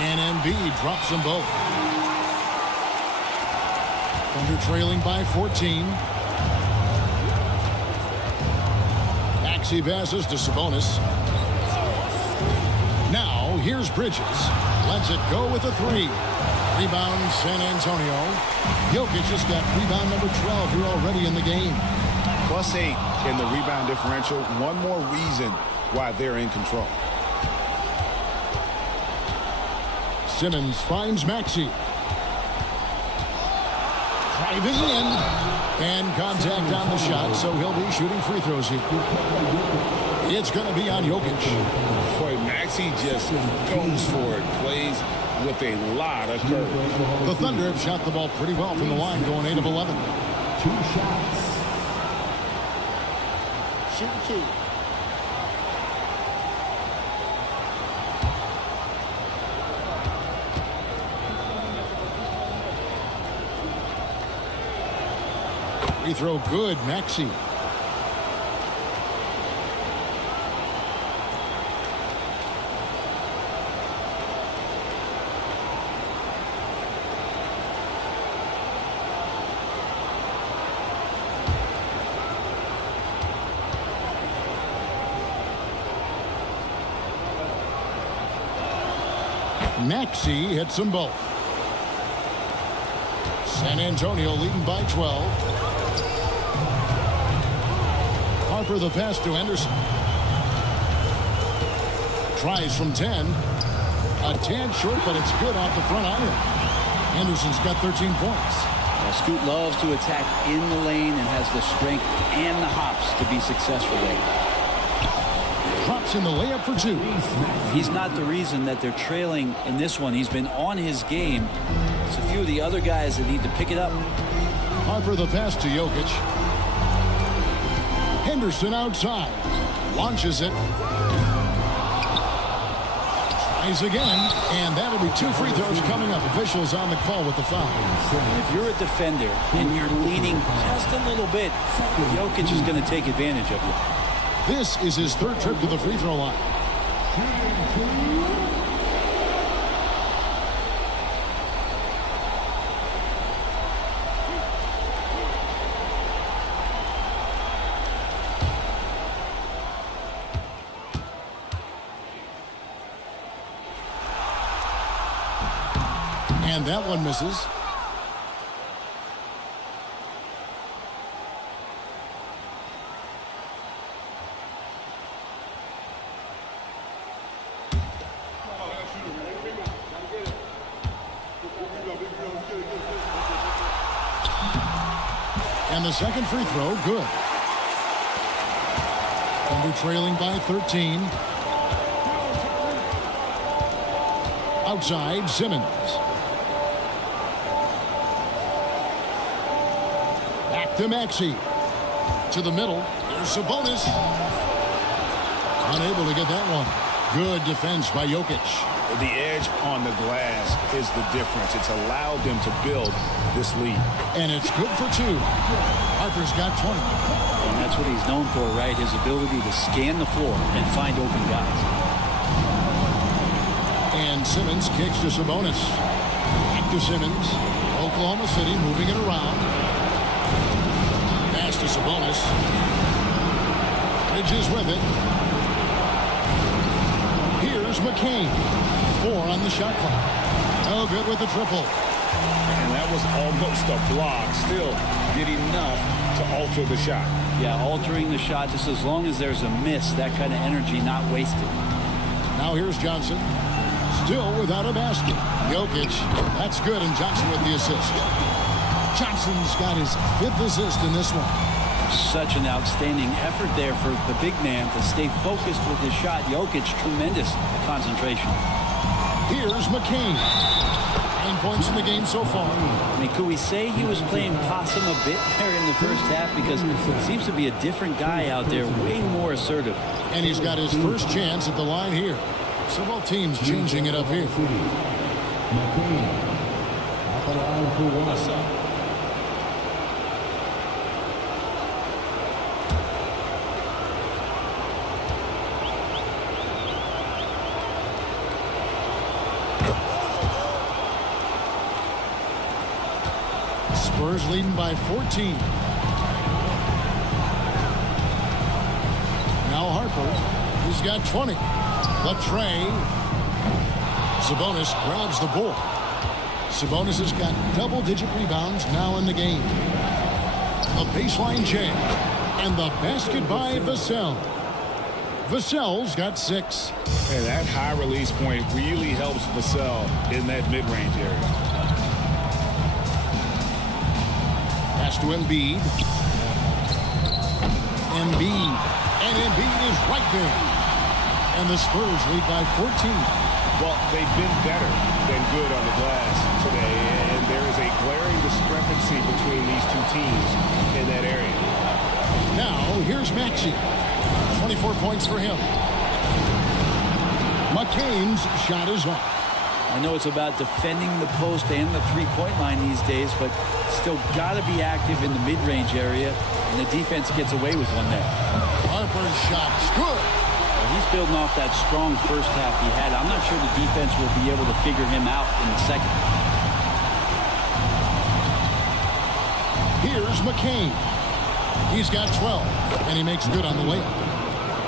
And Embiid drops them both. Thunder trailing by 14. Maxey passes to Sabonis. Now here's Bridges. Lets it go with a three. Rebound San Antonio. Jokic has got rebound number 12 here already in the game. +8 in the rebound differential. One more reason why they're in control. Simmons finds Maxey. Driving in. And contact on the shot, so he'll be shooting free throws here. It's going to be on Jokic. Boy, Maxey just goes for it. Plays with a lot of curve. The Thunder have shot the ball pretty well from the line, going 8 of 11. 2 shots. Shoot 2. Free throw good, Maxey. Maxey hits them both. San Antonio leading by 12. Harper the pass to Henderson. Tries from 10. A tad short, but it's good off the front iron. Henderson's got 13 points. Well, Scoot loves to attack in the lane and has the strength and the hops to be successful there. Drops in the layup for 2. He's not the reason that they're trailing in this one. He's been on his game. It's a few of the other guys that need to pick it up. Harper the pass to Jokic. Henderson outside. Launches it. Tries again. And that'll be 2 free throws coming up. Officials on the call with the foul. If you're a defender and you're leading just a little bit, Jokic is going to take advantage of you. This is his 3rd trip to the free throw line. And that one misses. And the second free throw, good. Thunder trailing by 13. Outside, Simmons. Back to Maxey. To the middle. There's Sabonis. Unable to get that one. Good defense by Jokic. The edge on the glass is the difference. It's allowed them to build this lead. And it's good for 2. Harper's got 20. And that's what he's known for, right? His ability to scan the floor and find open guys. And Simmons kicks to Sabonis. Back to Simmons. Oklahoma City moving it around. Pass to Sabonis. Bridges with it. Here's McCain. 4 on the shot clock. No good with the triple. And that was almost a block. Still did enough to alter the shot. Yeah, altering the shot just as long as there's a miss. That kind of energy not wasted. Now here's Johnson. Still without a basket. Jokic. That's good, and Johnson with the assist. Johnson's got his 5th assist in this one. Such an outstanding effort there for the big man to stay focused with his shot. Jokic, tremendous concentration. Here's McCain. 9 points in the game so far. I mean, could we say he was playing possum a bit there in the first half? Because it seems to be a different guy out there, way more assertive. And he's got his first chance at the line here. So both teams changing it up here. McCain at the line for one. Spurs leading by 14. Now Harper, he's got 20. Latrey. Sabonis grabs the ball. Sabonis has got double-digit rebounds now in the game. A baseline jam. And the basket by Vassell. Vassell's got 6. And that high release point really helps Vassell in that mid-range area. Pass to Embiid. Embiid. And Embiid is right there. And the Spurs lead by 14. Well, they've been better than good on the glass today, and there is a glaring discrepancy between these two teams in that area. Now, here's Maxey. 24 points for him. McCain's shot is off. I know it's about defending the post and the three-point line these days, but still got to be active in the mid-range area, and the defense gets away with one there. Harper's shot's good. Well, he's building off that strong first half he had. I'm not sure the defense will be able to figure him out in the second. Here's McCain. He's got 12, and he makes good on the layup.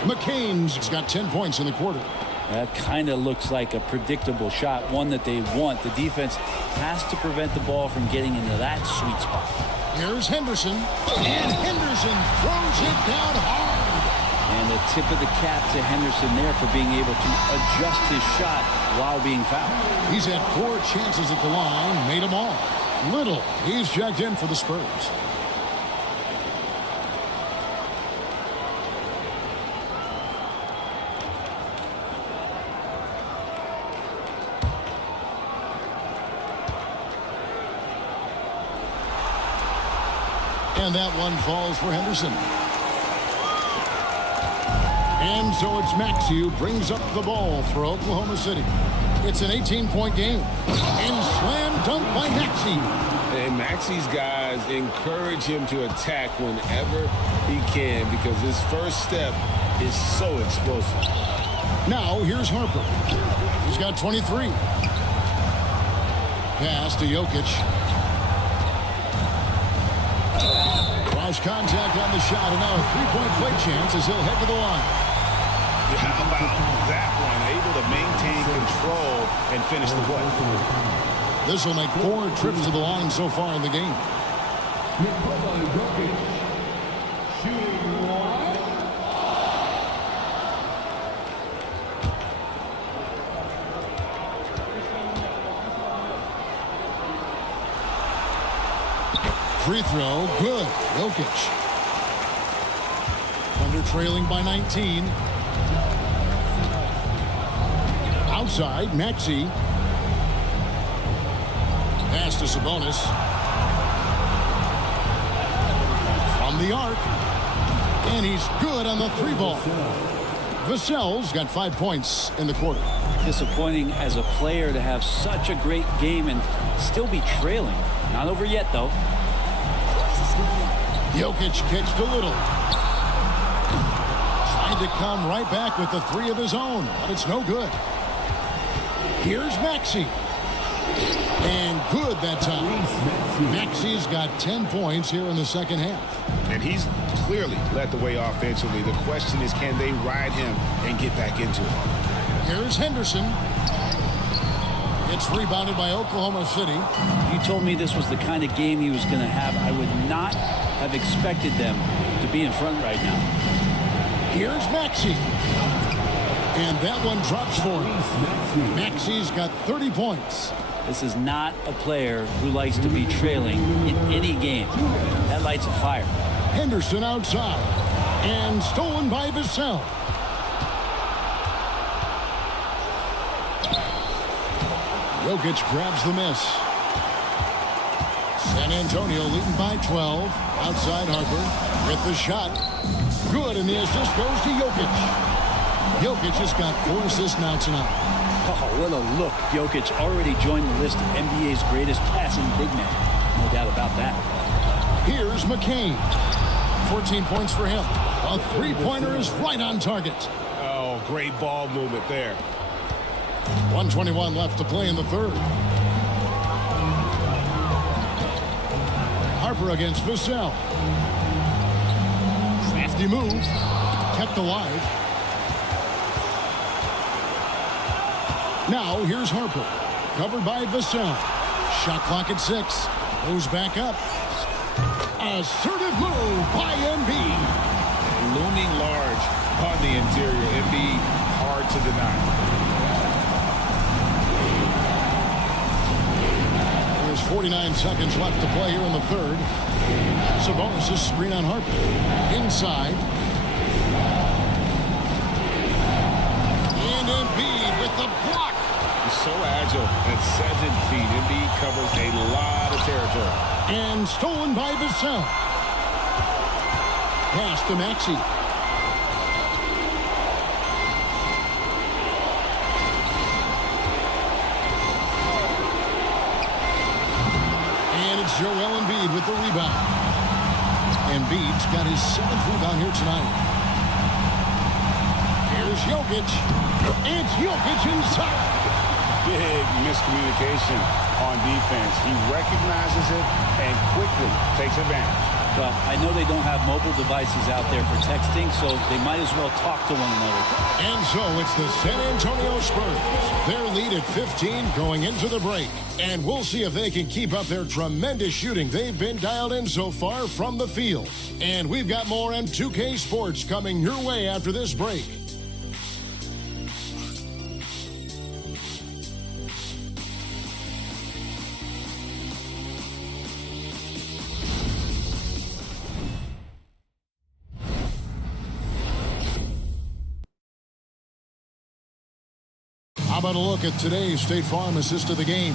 McCain's got 10 points in the quarter. That kind of looks like a predictable shot, one that they want. The defense has to prevent the ball from getting into that sweet spot. Here's Henderson, and Henderson throws it down hard. And a tip of the cap to Henderson there for being able to adjust his shot while being fouled. He's had 4 chances at the line, made them all. Little, he's checked in for the Spurs. And that one falls for Henderson. And so it's Maxey who brings up the ball for Oklahoma City. It's an 18-point game. And slam dunk by Maxey. And Maxey's guys encourage him to attack whenever he can because his first step is so explosive. Now here's Harper. He's got 23. Pass to Jokic. Contact on the shot, and now a three-point play chance as he'll head to the line. How about that one? Able to maintain control and finish the play. This will make 4 trips to the line so far in the game. Free throw, good. Jokic. Thunder trailing by 19. Outside, Maxey. Pass to Sabonis. From the arc. And he's good on the 3-ball. Vassell's got 5 points in the quarter. Disappointing as a player to have such a great game and still be trailing. Not over yet, though. Jokic kicks to Little. Trying to come right back with the 3 of his own, but it's no good. Here's Maxey. And good that time. Maxey's got 10 points here in the second half. And he's clearly led the way offensively. The question is, can they ride him and get back into it? Here's Henderson. It's rebounded by Oklahoma City. If you told me this was the kind of game he was going to have, I would not have expected them to be in front right now. Here's Maxey. And that one drops for him. Maxey's got 30 points. This is not a player who likes to be trailing in any game. That lights a fire. Henderson outside. And stolen by Vassell. Jokic grabs the miss. San Antonio leading by 12. Outside Harper with the shot. Good, and the assist goes to Jokic. Jokic has got 4 assists now tonight. Oh, what a look. Jokic already joined the list of NBA's greatest passing big men. No doubt about that. Here's McCain. 14 points for him. A three-pointer is right on target. Oh, great ball movement there. 1:21 left to play in the third. Harper against Vassell. Crafty move. Kept alive. Now here's Harper. Covered by Vassell. Shot clock at 6. Goes back up. Assertive move by Embiid. Looming large on the interior. Embiid, hard to deny. There's 49 seconds left to play here in the third. Sabonis' screen on Harper. Inside. And Embiid with the block. He's so agile at 7 feet. Embiid covers a lot of territory. And stolen by Vassell. Pass to Maxey. And it's Joel Embiid with the rebound. Embiid's got his 7th rebound here tonight. Here's Jokic. It's Jokic inside. Big miscommunication on defense. He recognizes it and quickly takes advantage. Well, I know they don't have mobile devices out there for texting, so they might as well talk to one another. And so it's the San Antonio Spurs. Their lead at 15 going into the break. And we'll see if they can keep up their tremendous shooting they've been dialed in so far from the field. And we've got more M2K Sports coming your way after this break. How about a look at today's State Farm assist of the game?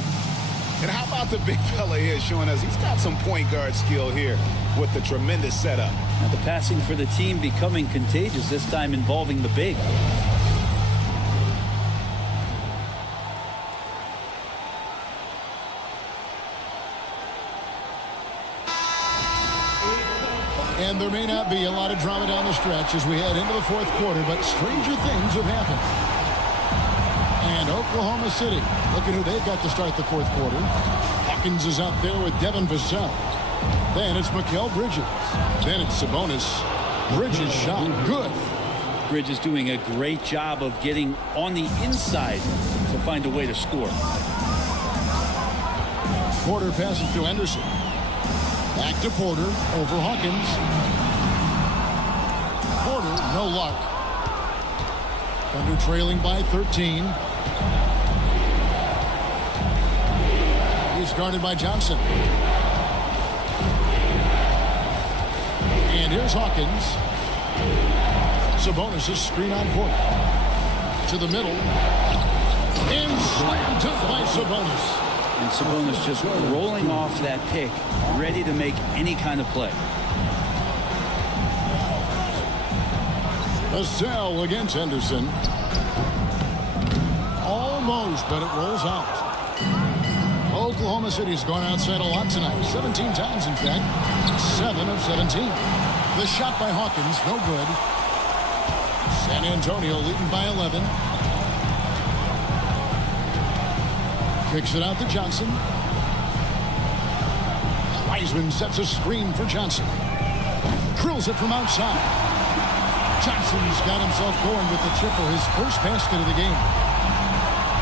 And how about the big fella here showing us he's got some point guard skill here with the tremendous setup. Now the passing for the team becoming contagious, this time involving the big. And there may not be a lot of drama down the stretch as we head into the fourth quarter, but stranger things have happened. And Oklahoma City, look at who they've got to start the fourth quarter. Hawkins is out there with Devin Vassell. Then it's Mikal Bridges. Then it's Sabonis. Bridges shot good. Bridges doing a great job of getting on the inside to find a way to score. Porter passes to Henderson. Back to Porter over Hawkins. Porter, no luck. Thunder trailing by 13. He's guarded by Johnson. And here's Hawkins. Sabonis' screen on Porter. To the middle. And slammed dunk by Sabonis. And Sabonis just rolling off that pick, ready to make any kind of play. Vassell against Henderson. Almost, but it rolls out. Oklahoma City's gone outside a lot tonight. 17 times, in fact. 7 of 17. The shot by Hawkins, no good. San Antonio leading by 11. Kicks it out to Johnson. Wiseman sets a screen for Johnson. Drills it from outside. Johnson's got himself going with the triple, his first basket of the game.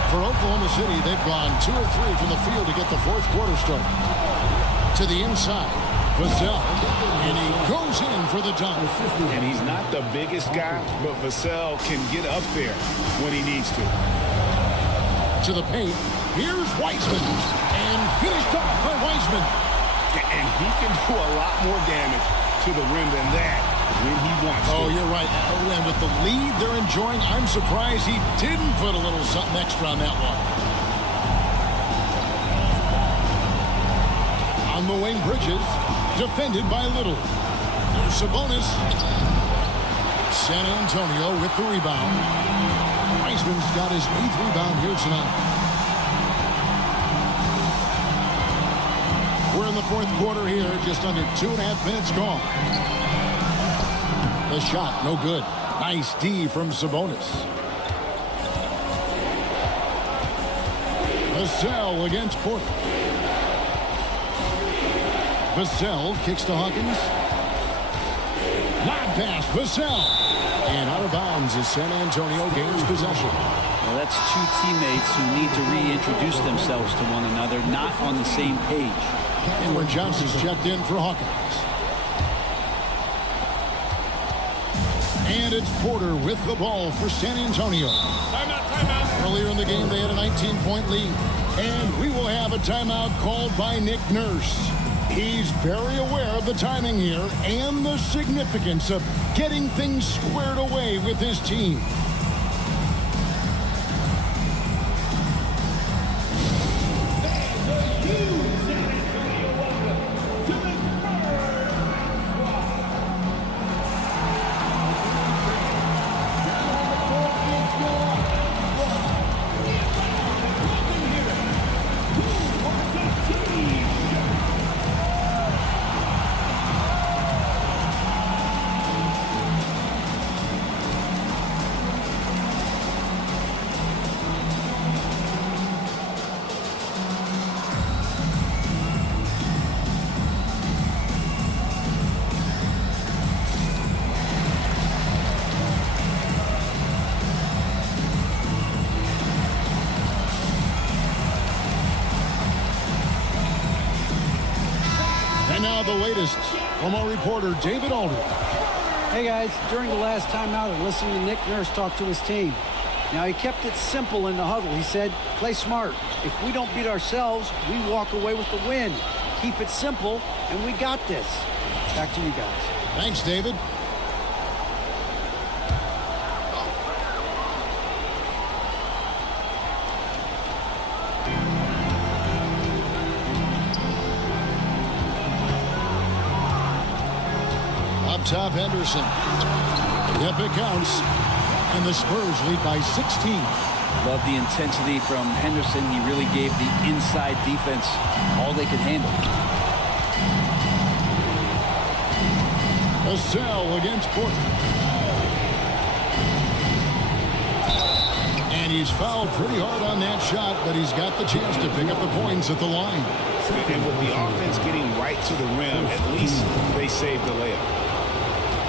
For Oklahoma City, they've gone 2 of 3 from the field to get the fourth quarter started. To the inside, Vassell, and he goes in for the dunk. And he's not the biggest guy, but Vassell can get up there when he needs to. To the paint, here's Wiseman, and finished up by Wiseman. And he can do a lot more damage to the rim than that when he wants to. Oh, you're right. And with the lead they're enjoying, I'm surprised he didn't put a little something extra on that one. On the wing, Bridges, defended by Little. There's Sabonis. San Antonio with the rebound. Wiseman's got his 8th rebound here tonight. We're in the 4th quarter here, just under 2.5 minutes gone. The shot, no good. Nice D from Sabonis. Vassell against Porter. Vassell kicks to Hawkins. Lob pass, Vassell. And out of bounds as San Antonio gains possession. Well, that's two teammates who need to reintroduce themselves to one another, not on the same page. Cameron Johnson's checked in for Hawkins. And it's Porter with the ball for San Antonio. Timeout. Earlier in the game, they had a 19-point lead. And we will have a timeout called by Nick Nurse. He's very aware of the timing here and the significance of getting things squared away with his team. The latest from our reporter, David Aldridge. Hey, guys. During the last timeout, I listened to Nick Nurse talk to his team. Now, he kept it simple in the huddle. He said, play smart. If we don't beat ourselves, we walk away with the win. Keep it simple, and we got this. Back to you guys. Thanks, David. Top Henderson. Yep, it counts. And the Spurs lead by 16. Love the intensity from Henderson. He really gave the inside defense all they could handle. Vassell against Porter. And he's fouled pretty hard on that shot, but he's got the chance to pick up the points at the line. And with the offense getting right to the rim, at least they saved the layup.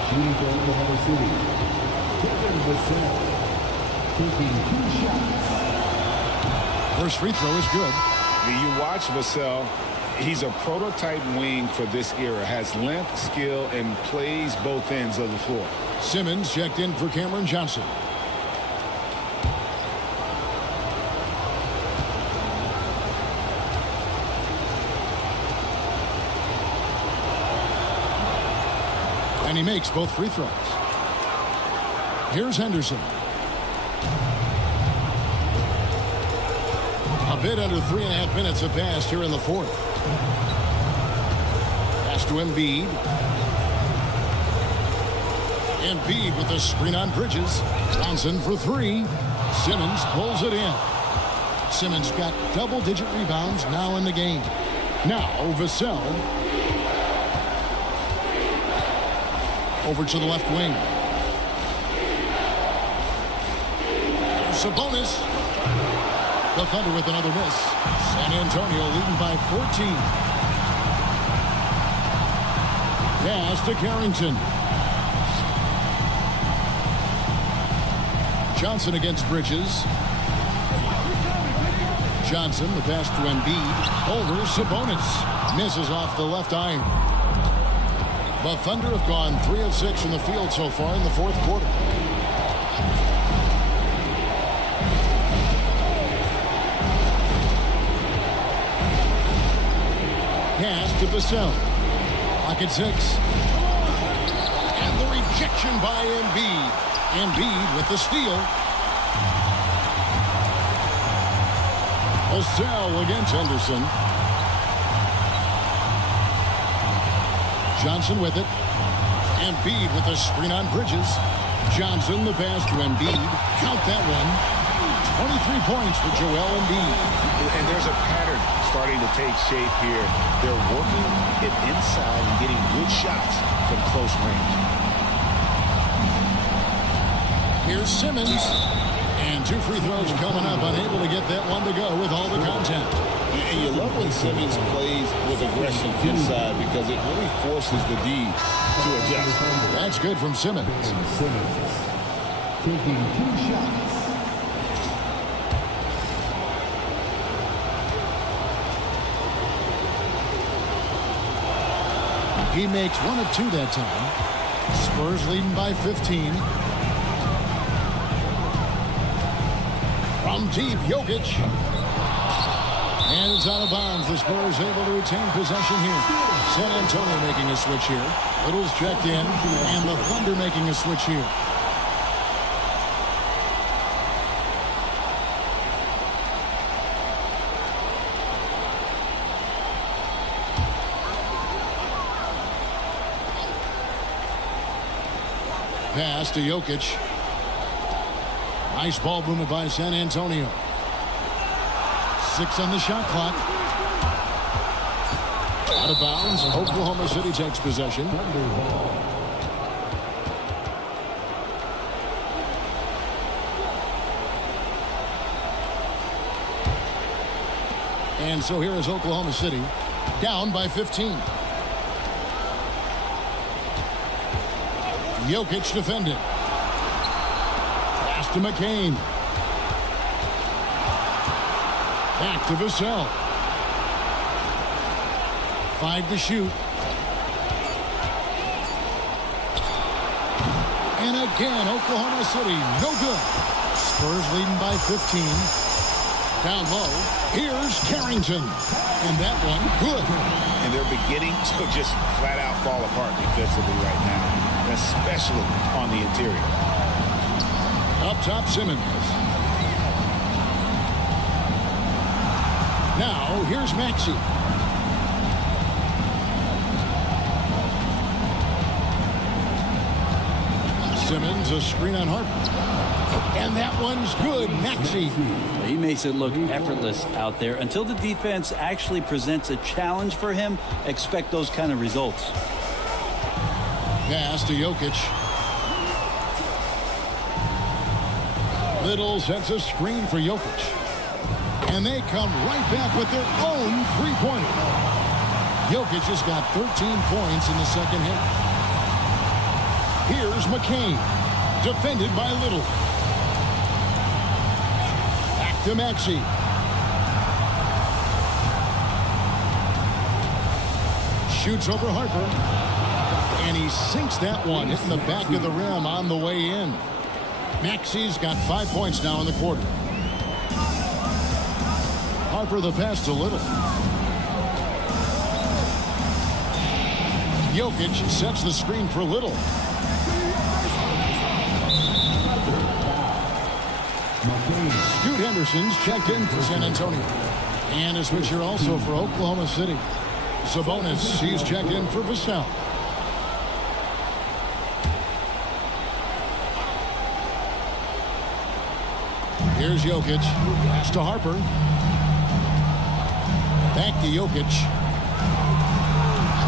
Shooting for Oklahoma City, Devin Vassell, taking 2 shots. First free throw is good. You watch Vassell, he's a prototype wing for this era. Has length, skill, and plays both ends of the floor. Simmons checked in for Cameron Johnson. And he makes both free throws. Here's Henderson. A bit under 3.5 minutes have passed here in the 4th. Pass to Embiid. Embiid with a screen on Bridges. Johnson for 3. Simmons pulls it in. Simmons got double-digit rebounds now in the game. Now Vassell. Over to the left wing. Sabonis. The Thunder with another miss. San Antonio leading by 14. Pass to Carrington. Johnson against Bridges. Johnson, the pass to Embiid. Over Sabonis. Misses off the left iron. The Thunder have gone 3 of 6 from the field so far in the 4th quarter. Pass to Vassell. Clock at 6. rejection by Embiid. Embiid with the steal. Vassell against Henderson. Johnson with it. Embiid with a screen on Bridges. Johnson the pass to Embiid. Count that one. 23 points for Joel Embiid. And there's a pattern starting to take shape here. They're working it inside and getting good shots from close range. Here's Simmons. And 2 free throws coming up. Unable to get that one to go with all the contact. And you love when Simmons plays with aggression inside because it really forces the D to adjust. That's good from Simmons. Simmons taking 2 shots. He makes 1 of 2 that time. Spurs leading by 15. From deep, Jokic. And it's out of bounds. The Spurs able to retain possession here. San Antonio making a switch here. Little's checked in. And the Thunder making a switch here. Pass to Jokic. Nice ball movement by San Antonio. 6 on the shot clock. Out of bounds. Oklahoma City takes possession. And so here is Oklahoma City down by 15. Jokic defending. Pass to McCain. Back to Vassell. 5 to shoot. And again, Oklahoma City, no good. Spurs leading by 15. Down low, here's Carrington. And that one, good. And they're beginning to just flat out fall apart defensively right now, especially on the interior. Up top, Simmons. Now, here's Maxey. Simmons, a screen on Harper. And that one's good, Maxey. He makes it look effortless out there. Until the defense actually presents a challenge for him, expect those kind of results. Pass to Jokic. Little sets a screen for Jokic. And they come right back with their own three-pointer. Jokic has got 13 points in the second half. Here's McCain. Defended by Little. Back to Maxey. Shoots over Harper. And he sinks that one, hitting the back of the rim on the way in. Maxey's got 5 points now in the quarter. Harper the pass to Little. Jokic sets the screen for Little. Scoot Henderson's checked in for San Antonio. And a switcher also for Oklahoma City. Sabonis, he's checked in for Vassell. Here's Jokic. Pass to Harper. Back to Jokic.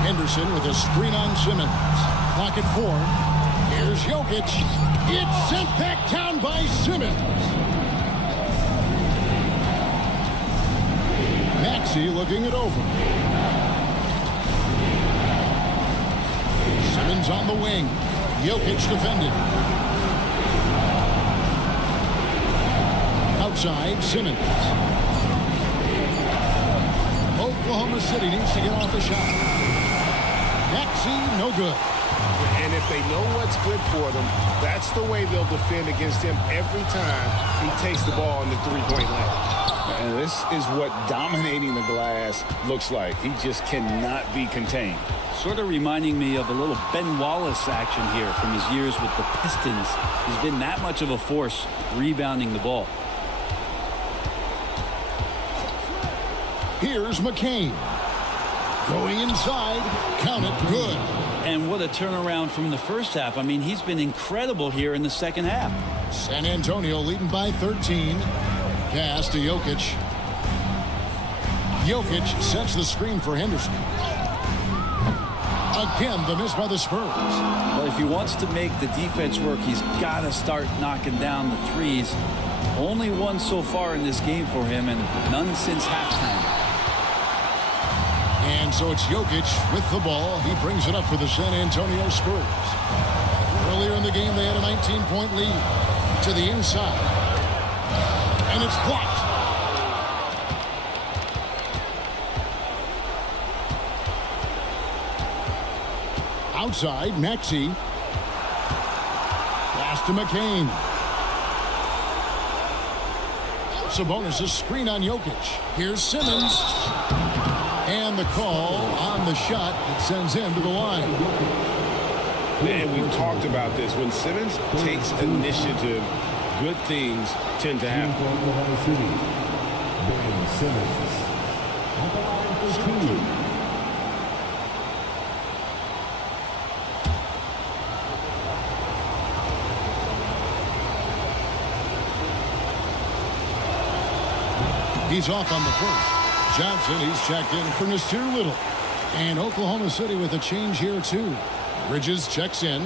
Henderson with a screen on Simmons. Clock at 4. Here's Jokic. It's sent back down by Simmons. Maxey looking it over. Simmons on the wing. Jokic defended. Outside, Simmons. Oklahoma City needs to get off the shot. Maxey, no good. And if they know what's good for them, that's the way they'll defend against him every time he takes the ball in the three-point line. And this is what dominating the glass looks like. He just cannot be contained. Sort of reminding me of a little Ben Wallace action here from his years with the Pistons. He's been that much of a force rebounding the ball. Here's McCain. Going inside. Count it. Good. And what a turnaround from the first half. I mean, he's been incredible here in the second half. San Antonio leading by 13. Pass to Jokic. Jokic sets the screen for Henderson. Again, the miss by the Spurs. Well, if he wants to make the defense work, he's got to start knocking down the threes. Only one so far in this game for him, and none since halftime. And so it's Jokic with the ball. He brings it up for the San Antonio Spurs. Earlier in the game, they had a 19-point lead to the inside. And it's blocked. Outside, Maxey. Pass to McCain. Sabonis' screen on Jokic. Here's Simmons. And the call on the shot that sends him to the line. Man, we've talked about this. When Simmons takes initiative, good things tend to happen. Ben Simmons. At the line for 2. He's off on the first. Johnson, he's checked in for Nasir Little. And Oklahoma City with a change here, too. Bridges checks in.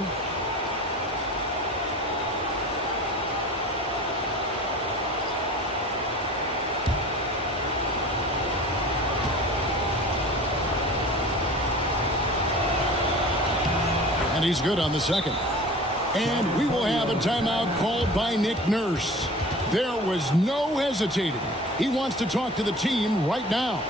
And he's good on the second. And we will have a timeout called by Nick Nurse. There was no hesitating. He wants to talk to the team right now.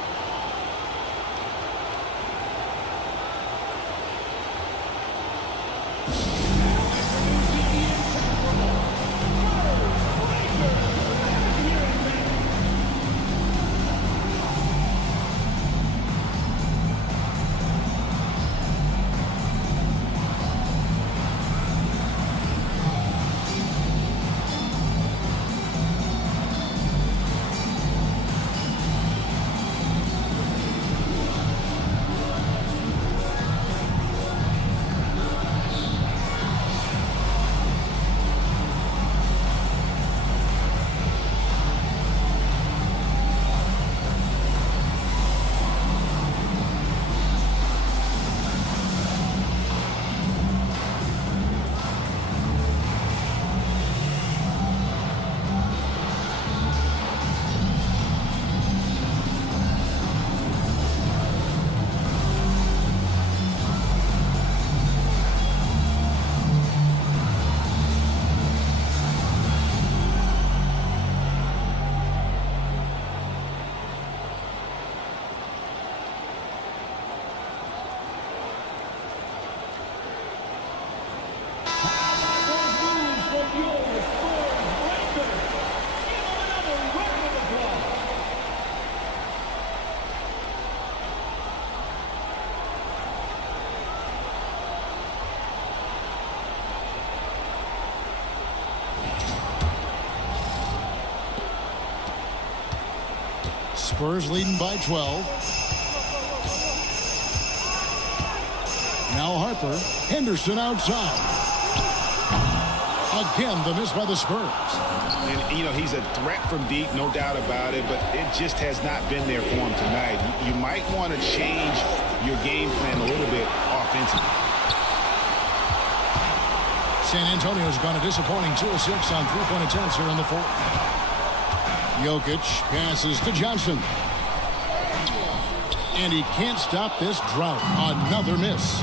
Spurs leading by 12. Now Harper. Henderson outside. Again, the miss by the Spurs. And, you know, he's a threat from deep, no doubt about it, but it just has not been there for him tonight. You might want to change your game plan a little bit offensively. San Antonio's gone a disappointing 2 of 6 on three-point attempts here in the fourth. Jokic passes to Johnson. And he can't stop this drought. Another miss.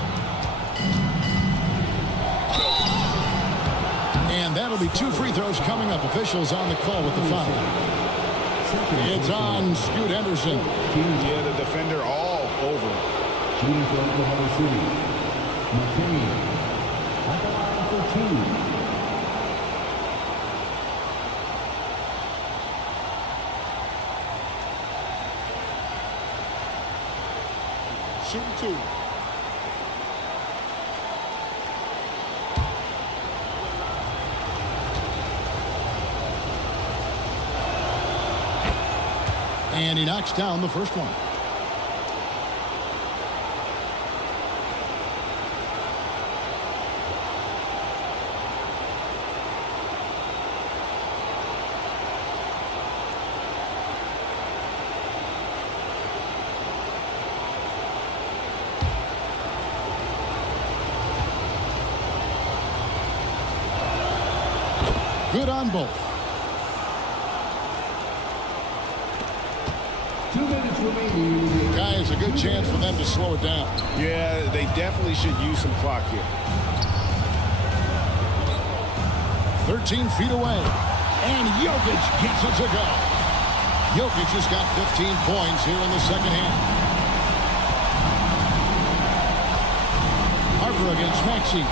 And that'll be 2 free throws coming up. Officials on the call with the foul. It's on Scoot Henderson. Yeah, the defender all over. Shooting for Oklahoma City. McCain. At the line for 2. shooting 2. And he knocks down the first one. Good on both. 2 minutes remaining. Guys, a good chance for them to slow it down. Yeah, they definitely should use some clock here. 13 feet away. And Jokic gets it to go. Jokic has got 15 points here in the second half. Harper against Maxey.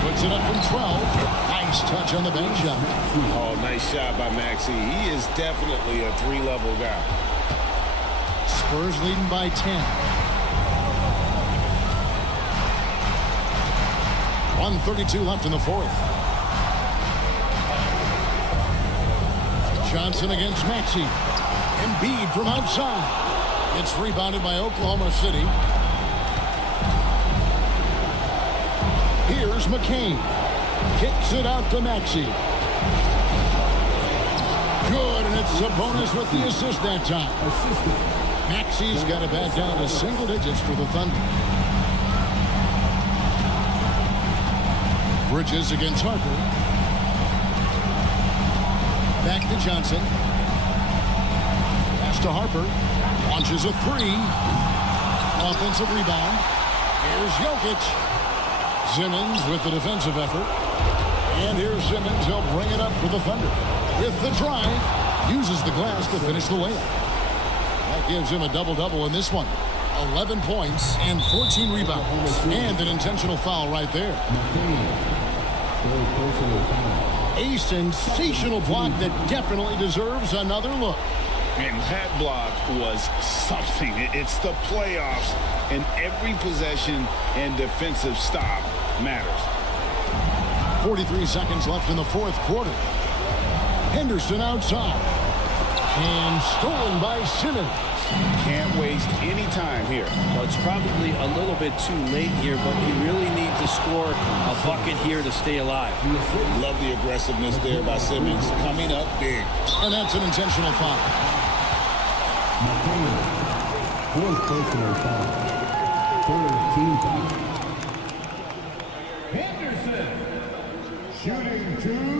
Puts it up from 12. Nice touch on the bank shot. Oh, nice shot by Maxey. He is definitely a 3-level guy. Spurs leading by 10. 1:32 left in the fourth. Johnson against Maxey. Embiid from outside. It's rebounded by Oklahoma City. Here's McCain. Kicks it out to Maxey. Good, and it's Sabonis with the assist that time. Maxey's got it back down to single digits for the Thunder. Bridges against Harper. Back to Johnson. Pass to Harper. Launches a 3. Offensive rebound. Here's Jokic. Simmons with the defensive effort. And here's Simmons. He'll bring it up for the Thunder. With the drive. Uses the glass to finish the layup. That gives him a double-double in this one. 11 points and 14 rebounds. And an intentional foul right there. A sensational block that definitely deserves another look. And that block was something. It's the playoffs, and every possession and defensive stop matters. 43 seconds left in the fourth quarter. Henderson outside. And stolen by Simmons. Can't waste any time here. Well, it's probably a little bit too late here, but you really need to score a bucket here to stay alive. Love the aggressiveness there by Simmons. Coming up big. And that's an intentional foul. Fourth personal foul. Third team foul. Henderson shooting 2.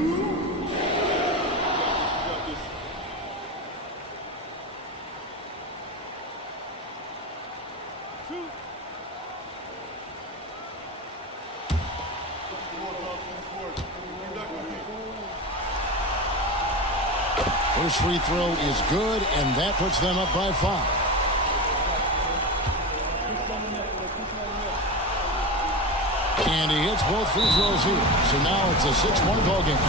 First free throw is good, and that puts them up by 5. And he hits both free throws here. So now it's a 6-point ball game.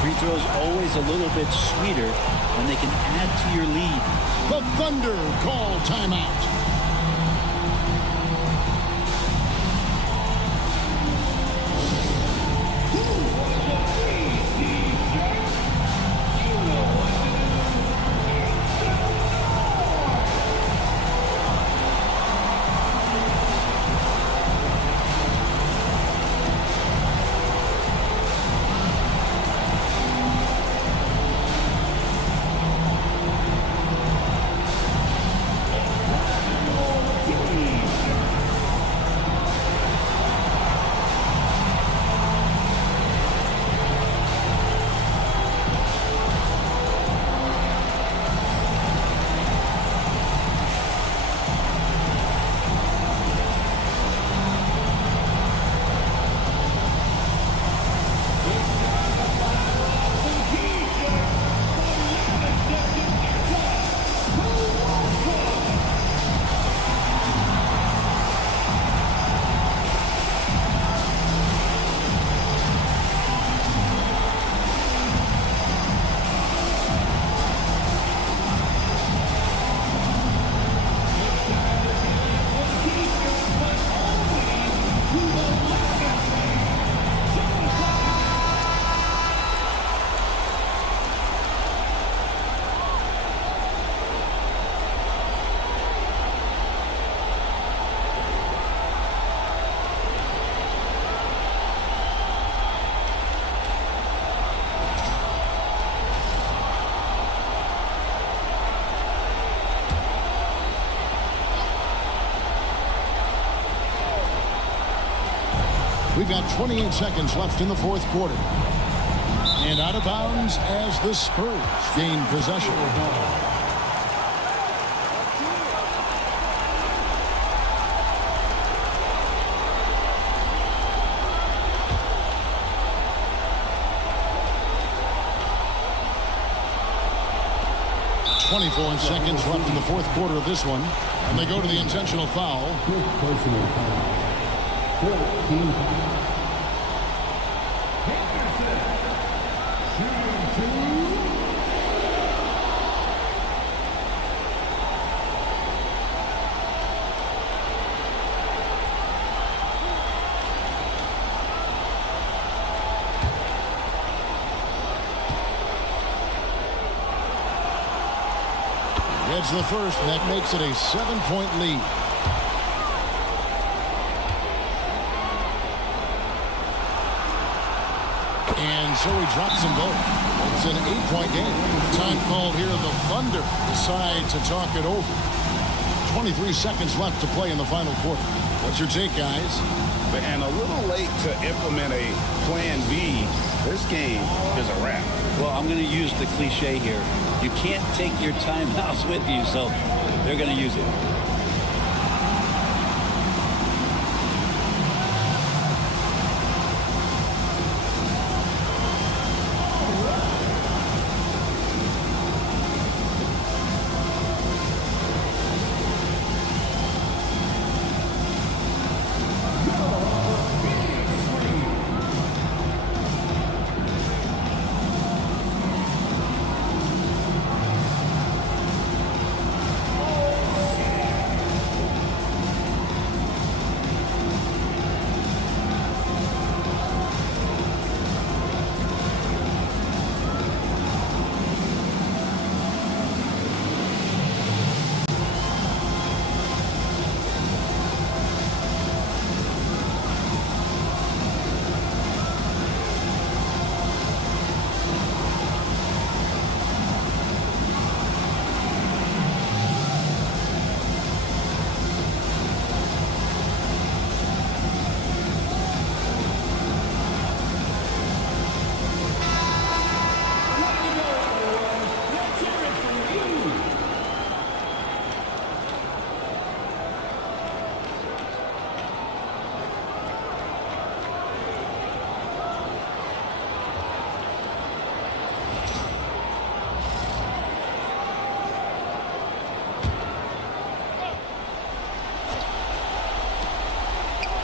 Free throws always a little bit sweeter when they can add to your lead. The Thunder call timeout. We've got 28 seconds left in the fourth quarter. And out of bounds as the Spurs gain possession. .24 seconds left in the fourth quarter of this one. And they go to the intentional foul. Personal foul. 14 foul. Heads the first, and that makes it a 7-point lead. And so he drops them both. It's an 8-point game. Time called here. The Thunder decide to talk it over. 23 seconds left to play in the final quarter. What's your take, guys? And a little late to implement a plan B. This game is a wrap. Well, I'm going to use the cliche here. You can't take your timeouts with you, so they're going to use it.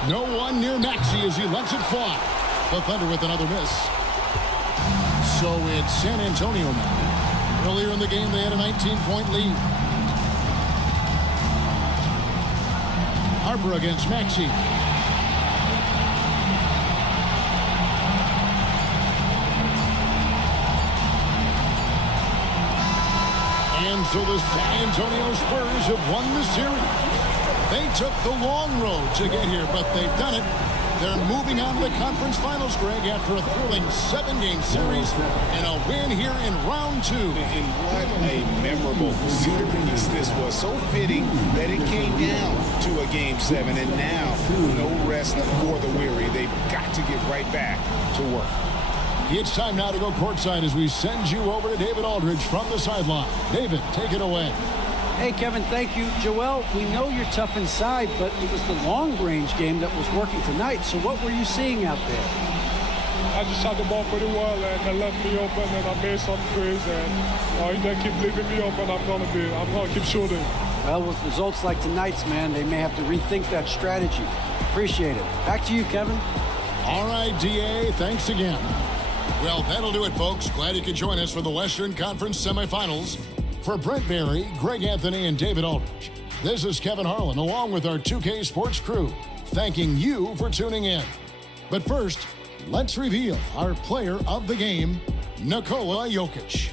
No one near Maxey as he lets it fly. The Thunder with another miss. So it's San Antonio now. Earlier in the game, they had a 19-point lead. Harper against Maxey. And so the San Antonio Spurs have won the series. They took the long road to get here, but they've done it. They're moving on to the conference finals, Greg, after a thrilling 7-game series and a win here in round 2. And what a memorable series this was. So fitting that it came down to a Game 7, and now no rest for the weary. They've got to get right back to work. It's time now to go courtside as we send you over to David Aldridge from the sideline. David, take it away. Hey, Kevin, thank you. Joel, we know you're tough inside, but it was the long-range game that was working tonight. So what were you seeing out there? I just shot the ball pretty well, and they left me open, and I made some threes, and they keep leaving me open. I'm gonna keep shooting. Well, with results like tonight's, man, they may have to rethink that strategy. Appreciate it. Back to you, Kevin. All right, DA, thanks again. Well, that'll do it, folks. Glad you could join us for the Western Conference semifinals. For Brent Barry, Greg Anthony, and David Aldridge, this is Kevin Harlan along with our 2K Sports crew, thanking you for tuning in. But first, let's reveal our player of the game, Nikola Jokic.